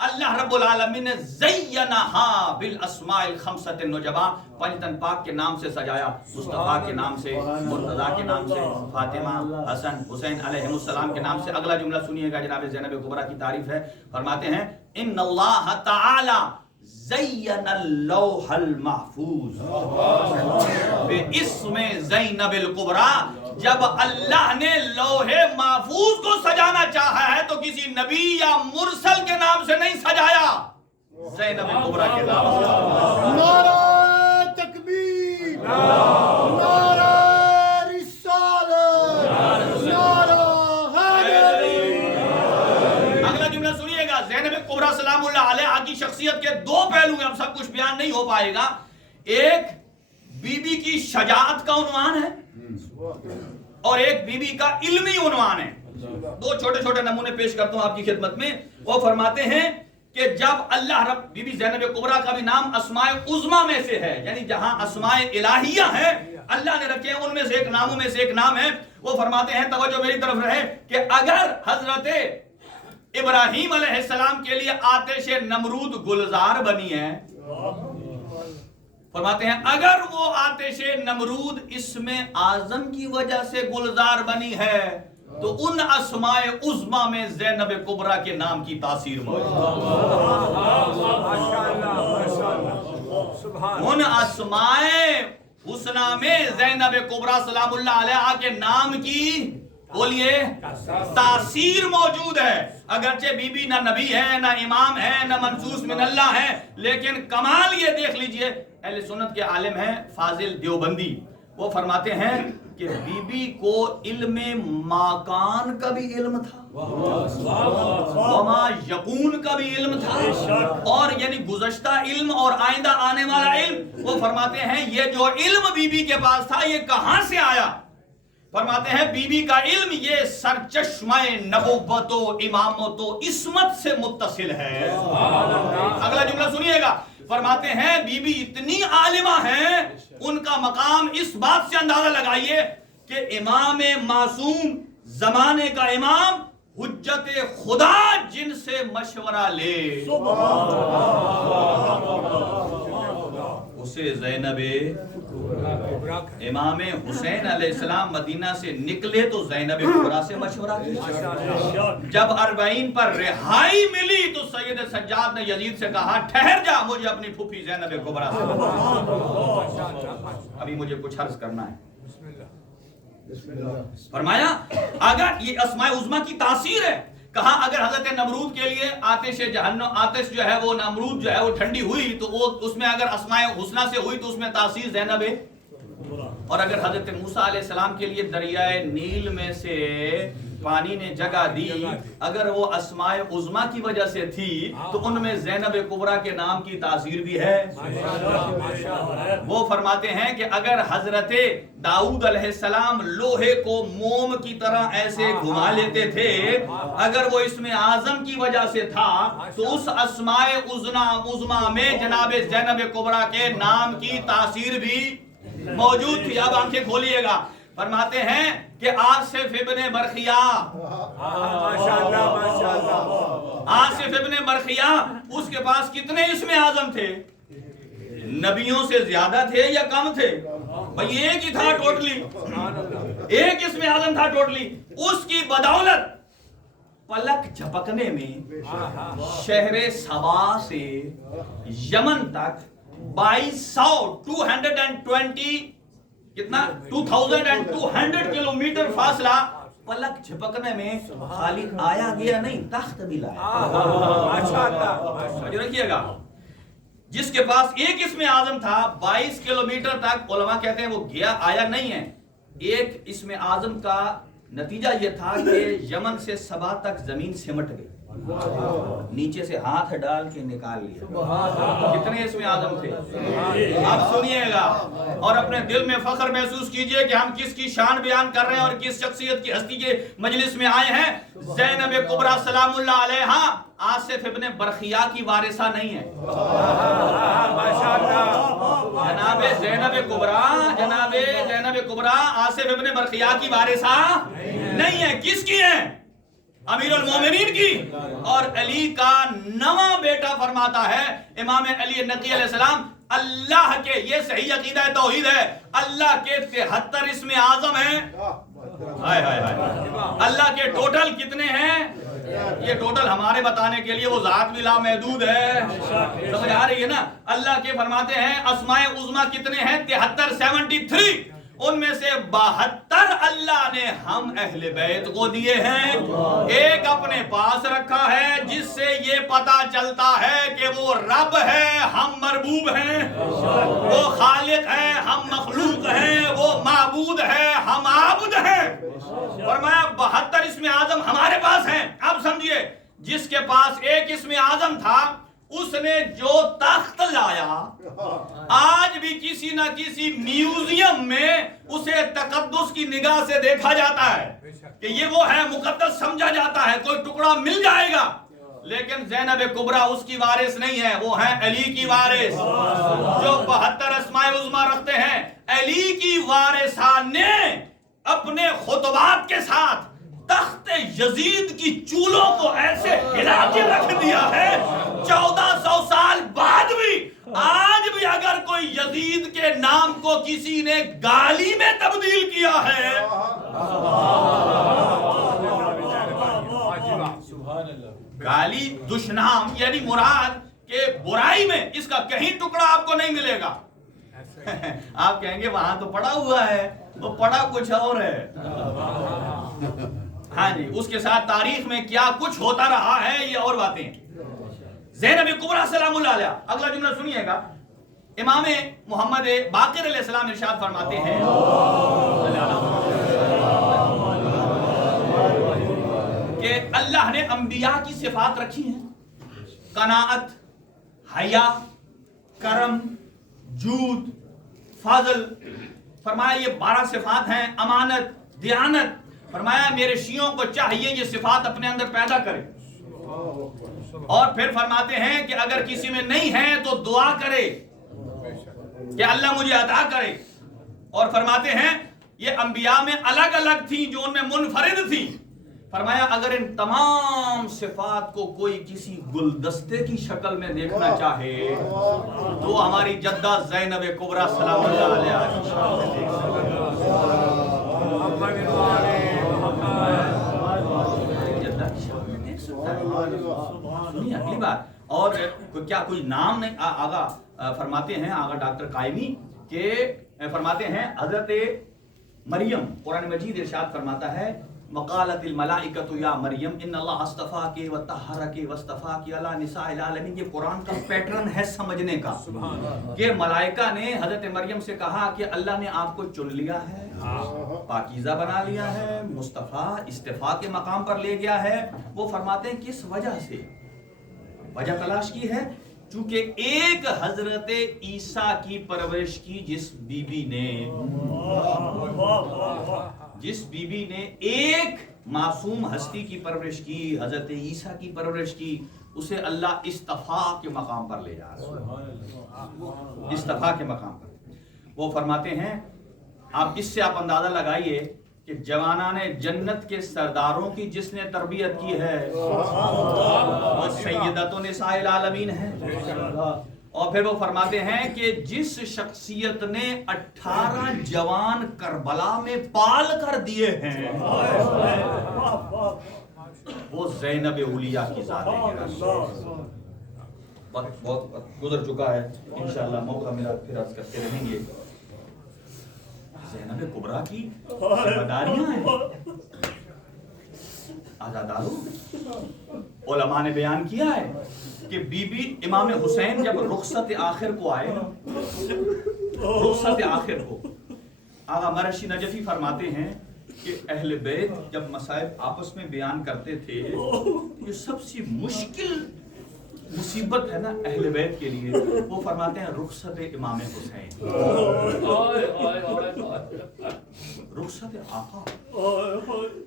اللہ رب العالمین نے زینہا بالاسماء الخمسۃ النجباء، پنجتن پاک کے نام سے سجایا، مصطفیٰ کے نام سے، مرتضیٰ کے نام سے، فاطمہ، حسن، حسین علیہ السلام کے نام سے۔ اگلا جملہ سنیے گا، جناب زینب کبریٰ کی تعریف ہے، فرماتے ہیں ان اللہ تعالی زین اللوح المحفوظ باسم زینب الکبریٰ جب اللہ نے لوح محفوظ کو سجانا چاہا ہے تو کسی نبی یا مرسل کے نام سے نہیں سجایا، زینب کبریٰ کے نام سے۔ نعرہ تکبیر، نعرہ رسالت، نعرہ حیدری۔ اگلا جملہ سنیے گا، زینب کبریٰ سلام اللہ علیہا کی شخصیت کے دو پہلو ہیں، اب سب کچھ بیان نہیں ہو پائے گا۔ ایک بی بی کی شجاعت کا عنوان ہے اور ایک بی بی کا علمی عنوان ہے۔ دو چھوٹے چھوٹے نمونے پیش کرتا ہوں آپ کی خدمت میں۔ وہ فرماتے ہیں کہ جب اللہ رب، بی بی زینب کبریٰ کا بھی نام اسماء عظمیٰ میں سے ہے، یعنی جہاں اسماء الہیہ ہیں اللہ نے رکھے ہیں، ان میں سے ایک ناموں میں سے ایک نام ہے۔ وہ فرماتے ہیں، توجہ میری طرف رہے، کہ اگر حضرت ابراہیم علیہ السلام کے لیے آتش نمرود گلزار بنی ہے، فرماتے ہیں اگر وہ آتش نمرود اسم اعظم کی وجہ سے گلزار بنی ہے تو ان اسماء عظمیٰ میں زینب کبریٰ کے نام کی تاثیر موجود ہے۔ ان اسماء حسنہ میں زینب کبریٰ سلام اللہ علیہا کے نام کی بولیے تاثیر موجود ہے۔ اگرچہ بی بی نہ نبی ہے، نہ امام ہے، نہ منصوص من اللہ ہے، لیکن کمال یہ دیکھ لیجئے، اہل سنت کے عالم ہیں فاضل دیوبندی، وہ فرماتے ہیں کہ بی بی کو علم ماکان کا بھی علم تھا، وما یکون کا بھی علم تھا، اور یعنی گزشتہ علم اور آئندہ آنے والا علم۔ وہ فرماتے ہیں یہ جو علم بی بی کے پاس تھا یہ کہاں سے آیا؟ فرماتے ہیں بی بی کا علم یہ سرچشمہ نبوت و امامت و عصمت سے متصل ہے۔ اگلا جملہ سنیے گا، فرماتے ہیں بی بی اتنی عالمہ ہیں، ان کا مقام اس بات سے اندازہ لگائیے کہ امام معصوم، زمانے کا امام، حجت خدا جن سے مشورہ لے اسے زینب، امام حسین علیہ السلام مدینہ سے نکلے تو زینب کبریٰ سے مشورہ کیا۔ جب 40 پر رہائی ملی تو سید سجاد نے یزید سے کہا ٹھہر جا، مجھے اپنی پھوپھی زینب کبریٰ سے ابھی مجھے کچھ عرض کرنا ہے۔ فرمایا اگر یہ اسماء عظمیٰ کی تاثیر ہے، کہا اگر حضرت نمرود کے لیے آتش جہنم، آتش جو ہے وہ نمرود جو ہے وہ ٹھنڈی ہوئی تو وہ اس میں اگر اسماء حسنہ سے ہوئی تو اس میں تاثیر زینب ہے، اور اگر حضرت موسیٰ علیہ السلام کے لیے دریائے نیل میں سے پانی نے جگہ دی، اگر وہ اسماء عظمیٰ کی وجہ سے تھی تو ان میں زینب کبریٰ کے نام کی تاثیر بھی ہے۔ وہ فرماتے ہیں کہ اگر حضرت داؤد علیہ السلام لوہے کو موم کی طرح ایسے گھما لیتے تھے، اگر وہ اسم اعظم کی وجہ سے تھا تو اس اسماء عظمیٰ میں جناب زینب کبریٰ کے نام کی تاثیر بھی موجود تھی۔ اب آنکھیں کھولیے گا، فرماتے ہیں کہ آصف ابن برخیہ، آصف ابن برخیہ، اس کے پاس کتنے اسم اعظم تھے؟ نبیوں سے زیادہ تھے یا کم تھے؟ بھئی ایک ہی تھا ٹوٹلی، ایک اسم اعظم تھا ٹوٹلی۔ اس کی بدولت پلک جھپکنے میں شہر سبا سے یمن تک 2220 کتنا 2200 کلومیٹر فاصلہ پلک جھپکنے میں خالی آیا گیا نہیں، تخت بھی لایا۔ رکھیے گا، جس کے پاس ایک اسم اعظم تھا 22 کلومیٹر تک، علماء کہتے ہیں وہ گیا آیا نہیں ہے۔ ایک اسم اعظم کا نتیجہ یہ تھا کہ یمن سے سبا تک زمین سمٹ گئی، نیچے سے ہاتھ ڈال کے نکال لیا۔ کتنے اسم اعظم تھے؟ آپ سنیے گا اور اپنے دل میں فخر محسوس کیجئے کہ ہم کس کی شان بیان کر رہے ہیں اور کس شخصیت کی ہستی کے مجلس میں آئے ہیں۔ زینب کبریٰ سلام اللہ علیہا آصف ابن برخیہ کی وارثہ نہیں ہے۔ جناب زینب کبریٰ آصف ابن برخیہ کی وارثہ نہیں ہے، کس کی ہے؟ امیر المومنین کی، اور علی کا نواں بیٹا فرماتا ہے امام علی نقی علیہ السلام، اللہ کے، یہ صحیح عقیدہ توحید ہے، اللہ کے 73 اسم اعظم ہیں۔ اللہ کے ٹوٹل کتنے ہیں؟ یہ ٹوٹل ہمارے بتانے کے لیے وہ ذات بھی لامحدود ہے، سمجھ آ رہی ہے نا؟ اللہ کے فرماتے ہیں اسماء عظمیٰ کتنے ہیں؟ 73، 73۔ ان میں سے 72 اللہ نے ہم اہل بیت کو دیے ہیں. ایک اپنے پاس رکھا ہے جس سے یہ پتا چلتا ہے کہ وہ رب ہے, ہم مربوب ہیں. وہ خالق ہے, ہم مخلوق ہیں. وہ معبود ہے, ہم عابد ہیں. فرمایا 72 اسم اعظم ہمارے پاس ہیں. اب سمجھیے, جس کے پاس ایک اسم اعظم تھا اس نے جو تخت لایا, آج بھی کسی نہ کسی میوزیم میں اسے تقدس کی نگاہ سے دیکھا جاتا ہے کہ یہ وہ ہے, مقدس سمجھا جاتا ہے, کوئی ٹکڑا مل جائے گا. لیکن زینب کبریٰ اس کی وارث نہیں ہے, وہ ہیں علی کی وارث. جو 72 اسماء عظمیٰ رکھتے ہیں, علی کی وارثہ نے اپنے خطبات کے ساتھ تخت یزید کی چولوں کو ایسے ہلا کے رکھ دیا ہے. 1400 سال بعد بھی, آج بھی اگر کوئی یزید کے نام کو کسی نے گالی میں تبدیل کیا ہے, گالی دشنام یعنی مراد کہ برائی میں اس کا کہیں ٹکڑا آپ کو نہیں ملے گا. آپ کہیں گے وہاں تو پڑا ہوا ہے, وہ پڑا کچھ اور ہے. ہاں جی, اس کے ساتھ تاریخ میں کیا کچھ ہوتا رہا ہے یہ اور باتیں ہیں. زینب کبریٰ سلام اللہ علیہ, اگلا جملہ سنیے گا. امام محمد باقر علیہ السلام ارشاد فرماتے ہیں کہ اللہ نے انبیاء کی صفات رکھی ہیں, قناعت, حیا, کرم, جود, فضل. فرمایا یہ 12 صفات ہیں. امانت, دیانت. فرمایا میرے شیعوں کو چاہیے یہ صفات اپنے اندر پیدا کرے. اور پھر فرماتے ہیں کہ اگر کسی میں نہیں ہے تو دعا کرے کہ اللہ مجھے عطا کرے. اور فرماتے ہیں یہ انبیاء میں الگ الگ تھیں جو ان میں منفرد تھیں. فرمایا اگر ان تمام صفات کو کوئی کسی گلدستے کی شکل میں دیکھنا چاہے تو ہماری جدہ زینب کبریٰ سلام اللہ علیہا اگلی بات. اور کیا کوئی نام نہیں. آغا فرماتے ہیں, آغا ڈاکٹر قائمی کہ فرماتے ہیں حضرت مریم, قرآن مجید ارشاد فرماتا ہے وقالت الملائکۃ یا مریم ان اللہ اصطفاک وطہرک واصطفاک علی نساء العالمین. یہ قرآن کا پیٹرن ہے سمجھنے کا کہ ملائکہ نے حضرت مریم سے کہا کہ اللہ نے آپ کو چن لیا ہے, پاکیزہ بنا لیا ہے, مصطفیٰ استفاء کے مقام پر لے گیا ہے. وہ فرماتے ہیں کس وجہ سے, وجہ تلاش کی ہے چونکہ ایک حضرت عیسیٰ کی پرورش کی جس بی بی نے ایک معصوم ہستی کی پرورش کی, حضرت عیسیٰ کی پرورش کی, اسے اللہ استفاء کے مقام پر لے جا رہا ہے. استفاء کے مقام پر. وہ فرماتے ہیں آپ اس سے آپ اندازہ لگائیے کہ جوانان جنت کے سرداروں کی جس نے تربیت کی ہے وہ سیدۃ نساء العالمین ہے. اور پھر وہ فرماتے ہیں کہ جس شخصیت نے 18 جوان کربلا میں پال کر دیے ہیں وہ زینب اولیاء کی ذات ہے. بہت گزر چکا ہے, انشاءاللہ موقع ملا پھر عرض کرتے رہیں گے. زینب کبریٰ کی ذمہ داریاں ہیں. عزادارو علماء نے بیان کیا ہے کہ بی بی امام حسین جب رخصت آخر کو آئے, رخصت آخر کو, آغا مرشی نجفی فرماتے ہیں کہ اہل بیت جب مصائب آپس میں بیان کرتے تھے, یہ سب سے مشکل مصیبت ہے نا اہل بیت کے لیے, وہ فرماتے ہیں رخصت امام حسین, رخصت آقا.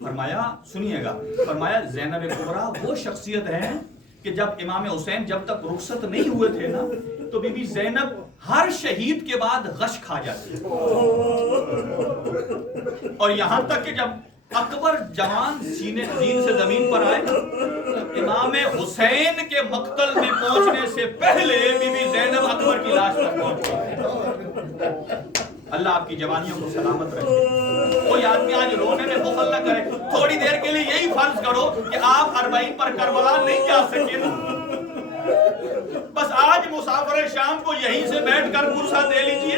فرمایا سنیے گا, فرمایا زینب کبریٰ وہ شخصیت ہے کہ جب امام حسین جب تک رخصت نہیں ہوئے تھے نا تو بی بی زینب ہر شہید کے بعد غش کھا جاتی, اور یہاں تک کہ جب اکبر جوان سینے زین سے زمین پر آئے, امام حسین کے مقتل میں پہنچنے سے پہلے بی بی زینب اکبر کی لاش پر پہنچ گئی. اللہ آپ کی جوانیوں کو سلامت رکھے. کوئی آدمی آج رونے میں بخل نہ کرے. تھوڑی دیر کے لیے یہی فرض کرو کہ آپ 40 پر کربلا نہیں جا سکے نا, بس آج مسافر شام کو یہیں سے بیٹھ کر پرسہ دے لیجئے.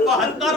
72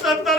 70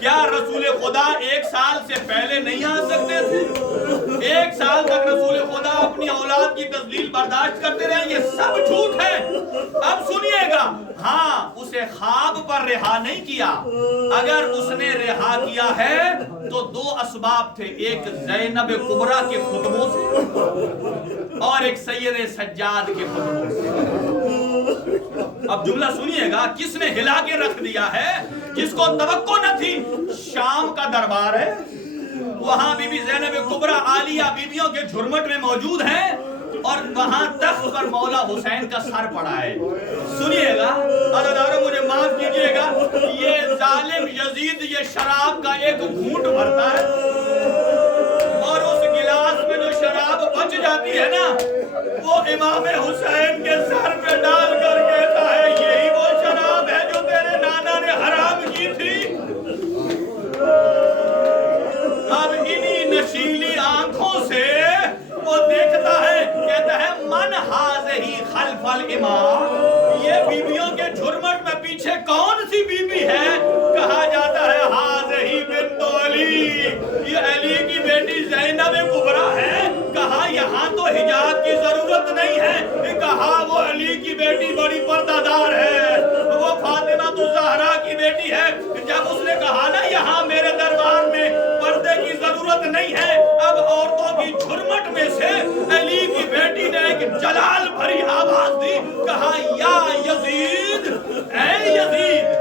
کیا رسول خدا 1 سال سے پہلے نہیں آ سکتے تھے؟ 1 سال تک رسول خدا اپنی اولاد کی تذلیل برداشت کرتے رہے. یہ سب جھوٹ ہے. اب سنیے گا. ہاں اسے خواب پر رہا نہیں کیا. اگر اس نے رہا کیا ہے تو 2 اسباب تھے. ایک زینب کبریٰ کے خطبوں سے اور ایک سید سجاد کے خطبوں سے. اب جملہ سنیے گا. کس نے ہلا کے رکھ دیا ہے؟ جس کو توقع نہ تھی. شام کا دربار ہے, وہاں بی بی زینب کبریٰ عالیہ بیویوں کے جھرمٹ میں موجود ہیں اور وہاں تخت پر مولا حسین کا سر پڑا ہے. سنیے گا عزیزانو, مجھے معاف کیجئے گا, یہ ظالم یزید یہ شراب کا ایک گھونٹ بھرتا ہے اور اس گلاس میں جو شراب بچ جاتی ہے نا, وہ امام حسین کے سر پہ ڈال کر کہتا ہے یہی وہ شراب ہے جو تیرے نانا نے حرام کی تھی. اب انہی نشیلی آنکھوں سے وہ دیکھتا ہے, کہتا ہے من ہذہی خلف الامام. یہ بیویوں کے جھرمٹ میں پیچھے کون سی بی بی ہے؟ کہا جاتا ہے ہذہی بنت علی, یہ علی کی بیٹی زینب کبریٰ ہے. کہا یہاں تو حجاب کی ضرورت نہیں ہے. کہا وہ علی کی بیٹی بڑی پردہ دار ہے, وہ فاطمہ الزہرا کی بیٹی ہے. جب اس نے کہا نا یہاں میرے دربار میں پردے کی ضرورت نہیں ہے, اب عورتوں کی جھرمٹ میں سے علی کی بیٹی نے ایک جلال بھری آواز دی. کہا یا یزید, اے یزید,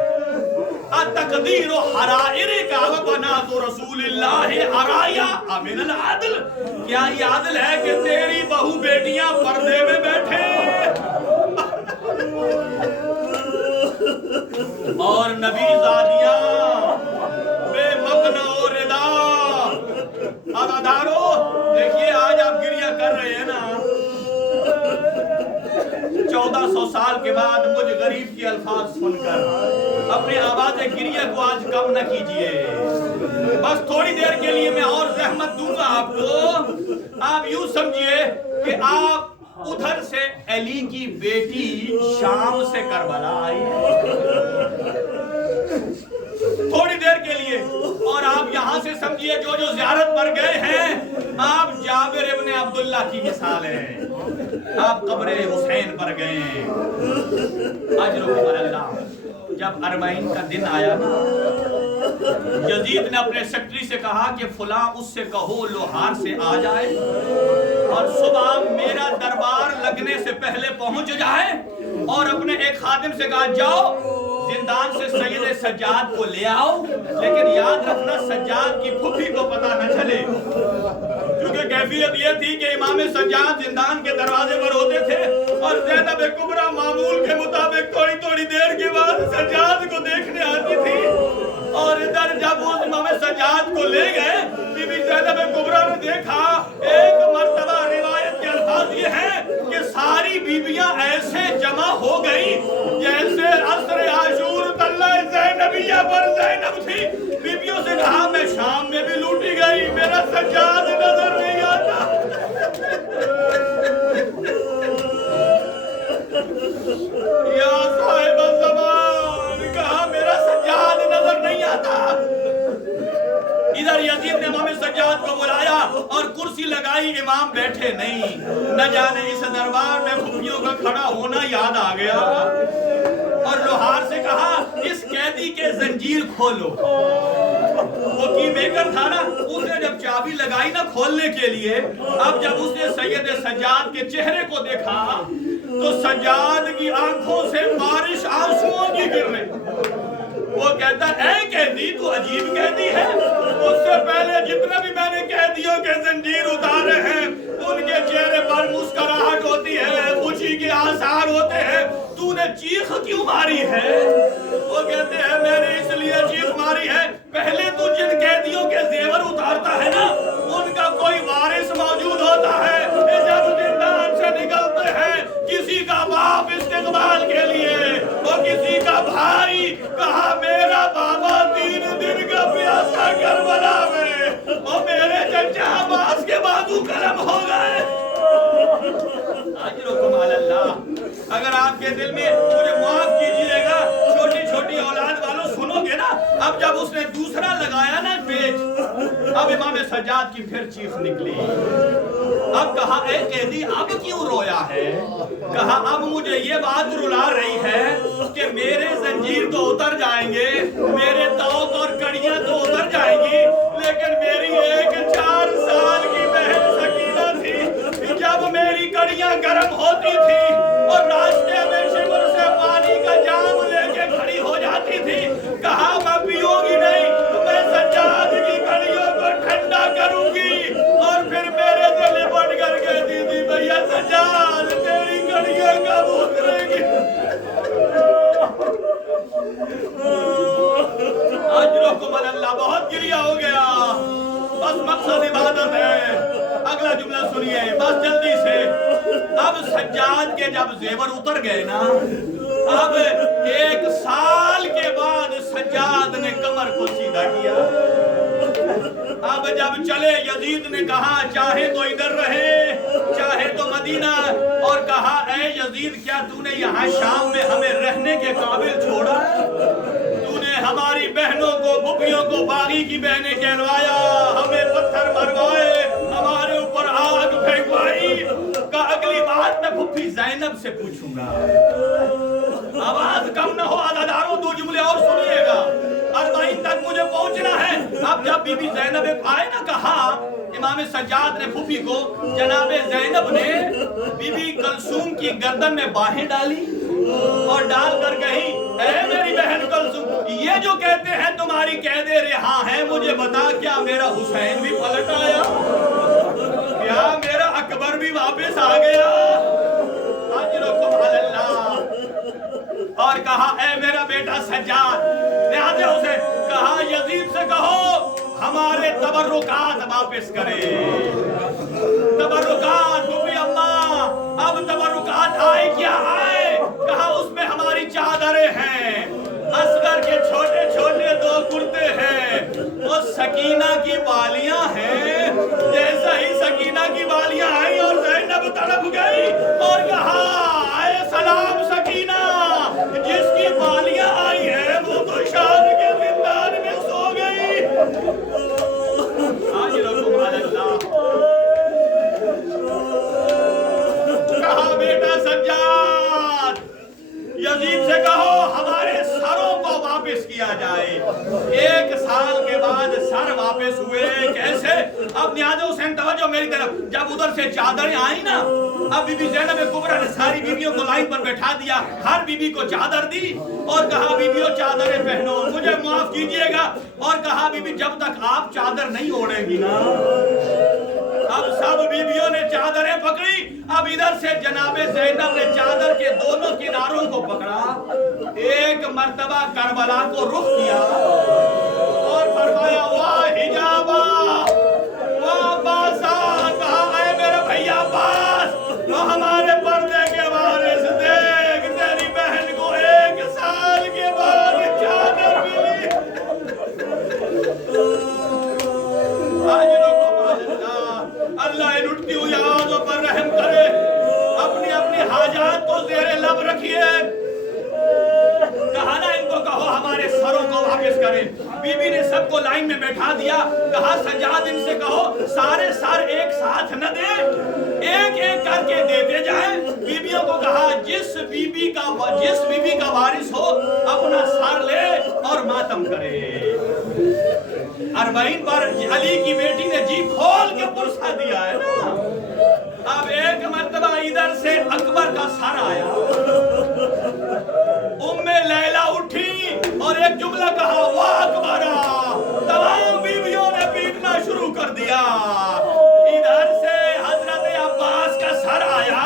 التقدیر حرائر کا وبنات رسول اللہ عرایا امن العدل. کیا یہ عدل ہے کہ تیری بہو بیٹیاں پردے میں بیٹھے اور نبی زادیاں بے مقنع و ردا؟ عزادارو دیکھیے, آج آپ گریہ کر رہے ہیں نا, 1400 سال کے بعد مجھ غریب کی الفاظ سن کر اپنے آواز گریہ کو آج کم نہ کیجئے. بس تھوڑی دیر کے لیے میں اور زحمت دوں گا آپ کو. آپ یوں سمجھیے کہ آپ ادھر سے علی کی بیٹی شام سے کربلا آئی ہے تھوڑی دیر کے لیے, اور آپ یہاں سے سمجھیے جو جو زیارت پر گئے ہیں آپ جابر ابن عبداللہ کی مثال ہیں. آپ قبر حسین پر گئے ہیں. اجرکم اللہ. جب اربعین کا دن آیا نا, یزید نے اپنے سیکرٹری سے کہا کہ فلاں اس سے کہو لوہار سے آ جائے اور صبح میرا دربار لگنے سے پہلے پہنچ جائے, اور اپنے ایک خادم سے کہا جاؤ زندان سے سید سجاد کو لے آؤ, لیکن یاد رکھنا سجاد کی پھوپھی کو پتہ نہ چلے, کیونکہ کیفیت یہ تھی کہ امام سجاد زندان کے دروازے پر ہوتے تھے اور زینب کبریٰ معمول کے مطابق تھوڑی دیر کے بعد سجاد کو دیکھنے آتی تھی. اور ادھر جب وہ امام سجاد کو لے گئے, بی بی زینب کبریٰ نے دیکھا, ایک مرتبہ روایت کے الفاظ یہ ہیں کہ ساری بیویاں ایسے جمع ہو گئی جیسے عصر عاشور طلع زینبیہ پر زینب تھی. بیویوں سے کہا میں شام میں بھی لوٹی گئی, میرا سجاد نظر نہیں آتا. یا صاحب الزمان, کہا میرا سجاد نظر نہیں آتا. ادھر یزید نے امام سجاد کو بلایا اور کرسی لگائی, امام بیٹھے نہیں. نہ جانے اس دربار میں پھوپھیوں کا کھڑا ہونا یاد آ گیا اور لوہار سے کہا اس قیدی کے زنجیر کھولو. وہ کی میکر تھا نا, اس نے جب چابی لگائی نا کھولنے کے لیے, اب جب اس نے سید سجاد کے چہرے کو دیکھا تو سجاد کی آنکھوں سے بارش آنسوؤں کی گر رہی. وہ کہتا اے قیدی تو عجیب قیدی ہے, اس سے پہلے جتنے بھی میں نے قیدیوں کے زنجیر اتارے ہیں ان کے چہرے پر مسکراہٹ ہوتی ہے, خوشی کے آثار ہوتے ہیں, تو نے چیخ کیوں ماری ہے؟ وہ کہتے ہیں میں نے اس لیے چیخ ماری ہے, پہلے تو جن قیدیوں کے زیور اتارتا ہے نا ان کا کوئی وارث موجود ہوتا ہے, جب زندان سے نکلتے ہیں کسی کا باپ استقبال کے لیے اور کسی کا بھائی, کہا میرا بابا 3 دن کا پیاسا کربلا میں اور میرے چچا عباس کے بازو قلم ہو گئے. اجرکم علی اللہ. اگر آپ کے دل میں مجھے معاف کیجئے گا, چھوٹی چھوٹی اولاد اب جب اس نے دوسرا لگایا نا پیچ، اب امام سجاد کی پھر چیخ نکلی. اب کہا اے قیدی اب کیوں رویا ہے؟ کہا اب مجھے یہ بات رلا رہی ہے کہ میرے زنجیر تو اتر جائیں گے، میرے توق اور کڑیاں تو اتر جائیں گی، لیکن میری ایک 4 سال کی بہن سکینہ تھی، جب میری کڑیاں گرم ہوتی تھی اور راستے میں شکر سے پانی کا جام لے کے کھڑی ہو جاتی تھی، کہا میں پیوں گی نہیں، میں سجاد کی کڑیوں کو ٹھنڈا کروں گی. اور پھر میرے سے لپٹ کر کہتی تھی بھیا سجاد تیری کڑیاں کب اترے گی؟ اجرکم اللہ. بہت گریہ ہو گیا، بس مقصد عبادت ہے. اگلا جملہ سنیے بس جلدی سے. اب سجاد کے جب زیور اتر گئے نا، اب 1 سال کے بعد سجاد نے کمر کو سیدھا کیا. اب جب چلے یزید نے کہا چاہے تو ادھر رہے چاہے تو مدینہ، اور کہا اے یزید کیا تو نے یہاں شام میں ہمیں رہنے کے قابل چھوڑا؟ تو نے ہماری بہنوں کو بھوپیوں کو باغی کی بہنیں کہلوایا، ہمیں پتھر مروائے، ہمارے اوپر آگ پھینکوائی. کہ اگلی بات میں پھوپھی زینب سے پوچھوں گا. آواز کم نہ ہو عزاداروں، 2 جملے اور سنیے گا، 40 تک مجھے پہنچنا ہے. اب جب بی بی زینب آئے نہ کہا امام سجاد نے پھوپھی کو، جناب زینب نے بی بی کلثوم کی گردن میں باہیں ڈالی اور ڈال کر کہی اے میری بہن کلثوم، یہ جو کہتے ہیں تمہاری قید رہا ہے، مجھے بتا کیا میرا حسین بھی پلٹ آیا؟ کیا میرا اکبر بھی واپس آ گیا؟ اجرکم اللہ. اور کہا اے میرا بیٹا سجاد، لہذا اسے کہا یزید سے کہو ہمارے تبرکات واپس کرے. تبرکات بھوپی اماں، اب تبرکات آئے کیا آئے؟ کہا اس میں ہماری چادریں ہیں، اصغر کے چھوٹے چھوٹے 2 کرتے ہیں، اور سکینہ کی بالیاں ہیں. جیسا ہی سکینہ کی بالیاں آئی اور زینب تڑپ گئی اور کہا اے سلام سکینہ، جس کی بالیاں آئی ہیں وہ تو شام کے زندان میں سو گئی. آج رکھو اللہ. کہا بیٹا سجاد، یزید سے کہو ہمارے سروں کو واپس کیا جائے. 1 سال کے بعد سر واپس ہوئے. کیسے؟ اب نیاز حسین توجہ میری طرف. جب ادھر سے چادریں آئی نا، اب بی بی زینب کبریٰ نے ساری بیویوں کو لائن پر بیٹھا دیا، ہر بیوی کو چادر دی اور کہا بیویوں چادریں پہنو، مجھے معاف کیجئے گا. اور کہا بیوی جب تک آپ چادر نہیں اوڑھیں گی نا. اب سب بیویوں نے چادریں پکڑی. اب ادھر سے جناب زینب نے چادر کے دونوں کناروں کو پکڑا، 1 مرتبہ کربلا کو رخ کیا اور فرمایا واہ حجابا واہ باسا. کہا اے میرے بھیا باس، تو ہمارے پردے کے وارث، دیکھ تیری بہن کو 1 سال کے بعد چادر ملی. اللہ ان اٹھتی ہوئی آوازوں پر رحم کرے. اپنی اپنی حاجات کو زیر لب رکھیے. کہا نا ان کو کہو ہمارے سروں کو واپس کریں. بی بی نے سب کو لائن میں بیٹھا دیا. کہا سجاد ان سے کہو سارے سر ایک ساتھ نہ دیں، 1 کر کے دیتے جائیں. بیویوں کو کہا جس بیوی کا وارث ہو اپنا سر لے اور ماتم کرے. 40 پر علی کی بیٹی نے جی کھول کے پرسا دیا ہے نا. اب 1 مرتبہ ادھر سے اکبر کا سر آیا. لیلہ اٹھی اور ایک جملہ کہا واہ اکبرا. تمام بیویوں نے پیٹنا شروع کر دیا. ادھر سے حضرت عباس کا سر آیا.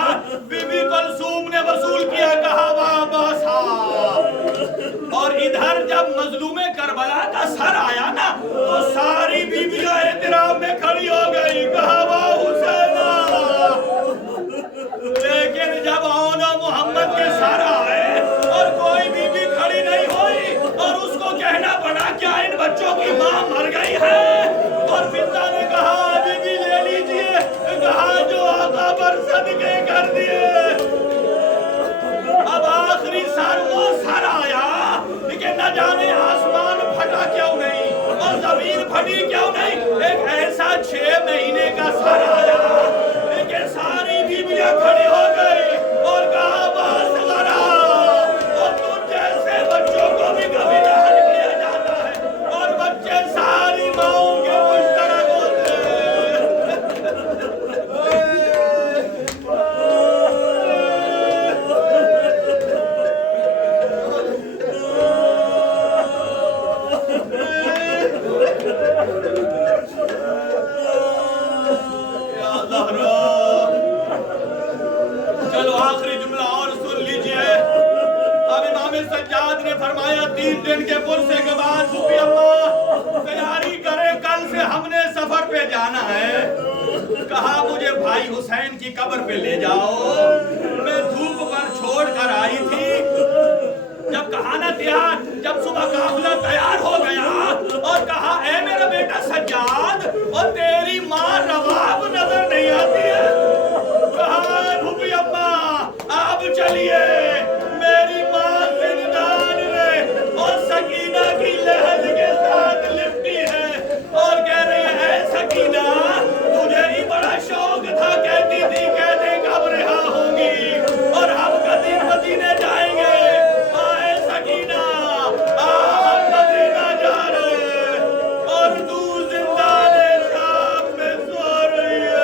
بی بی کلثوم نے وصول کیا، کہا واہ باسا. اور ادھر جب مظلوم کربلا کا سر آیا نا تو ساری بیویاں احترام میں کھڑی ہو گئی، کہا واہ حسینہ. لیکن جب آن محمد کے سر آئے اور کوئی بیوی کھڑی نہیں ہوئی اور اس کو کہنا پڑا کیا ان بچوں کی ماں مر گئی ہے. اور پتا نے کہا بیوی لے لیجئے. کہا جو آقا پر صدقے کر دیے. اب آخری سر وہ سر آیا کہ نہ جانے آسمان پھٹا کیا پھٹی کیوں نہیں؟ ایک ایسا 6 مہینے کا سر آیا لیکن ساری بیویاں کھڑی ہو گئی اور کہا بس کرا، اور تم جیسے بچوں کو بھی کبھی نہل کیا جاتا ہے اور بچے ساری ماؤں کے مشترک ہوتے چلو آخری جملہ اور سن لیجئے۔ اب امام سجاد نے فرمایا 3 دن کے پرسے کے بعد پھوپھی اماں تیاری کرے، کل سے ہم نے سفر پہ جانا ہے۔ کہا مجھے بھائی حسین کی قبر پہ لے جاؤ، میں دھوپ پر چھوڑ کر آئی تھی۔ جب کہانا تیار، جب صبح قافلہ تیار ہو گیا اور کہا اے میرا بیٹا سجاد، اور تیری ماں رواب نظر نہیں آتی ہے؟ کہا پھوپھی اماں آپ چلیے، میری ماں زندان میں اور سکینہ کی لہج کے ساتھ لپٹی ہے اور کہہ رہی ہے اے سکینہ تجھے ہی بڑا شوق تھا، کہتی تھی کہتے کب رہا ہوں گی اور ہم کدی مدینے جائیں گے۔ آئے سکینہ ہم مدینہ جا رہے اور تو زندان شام میں سو رہی ہے۔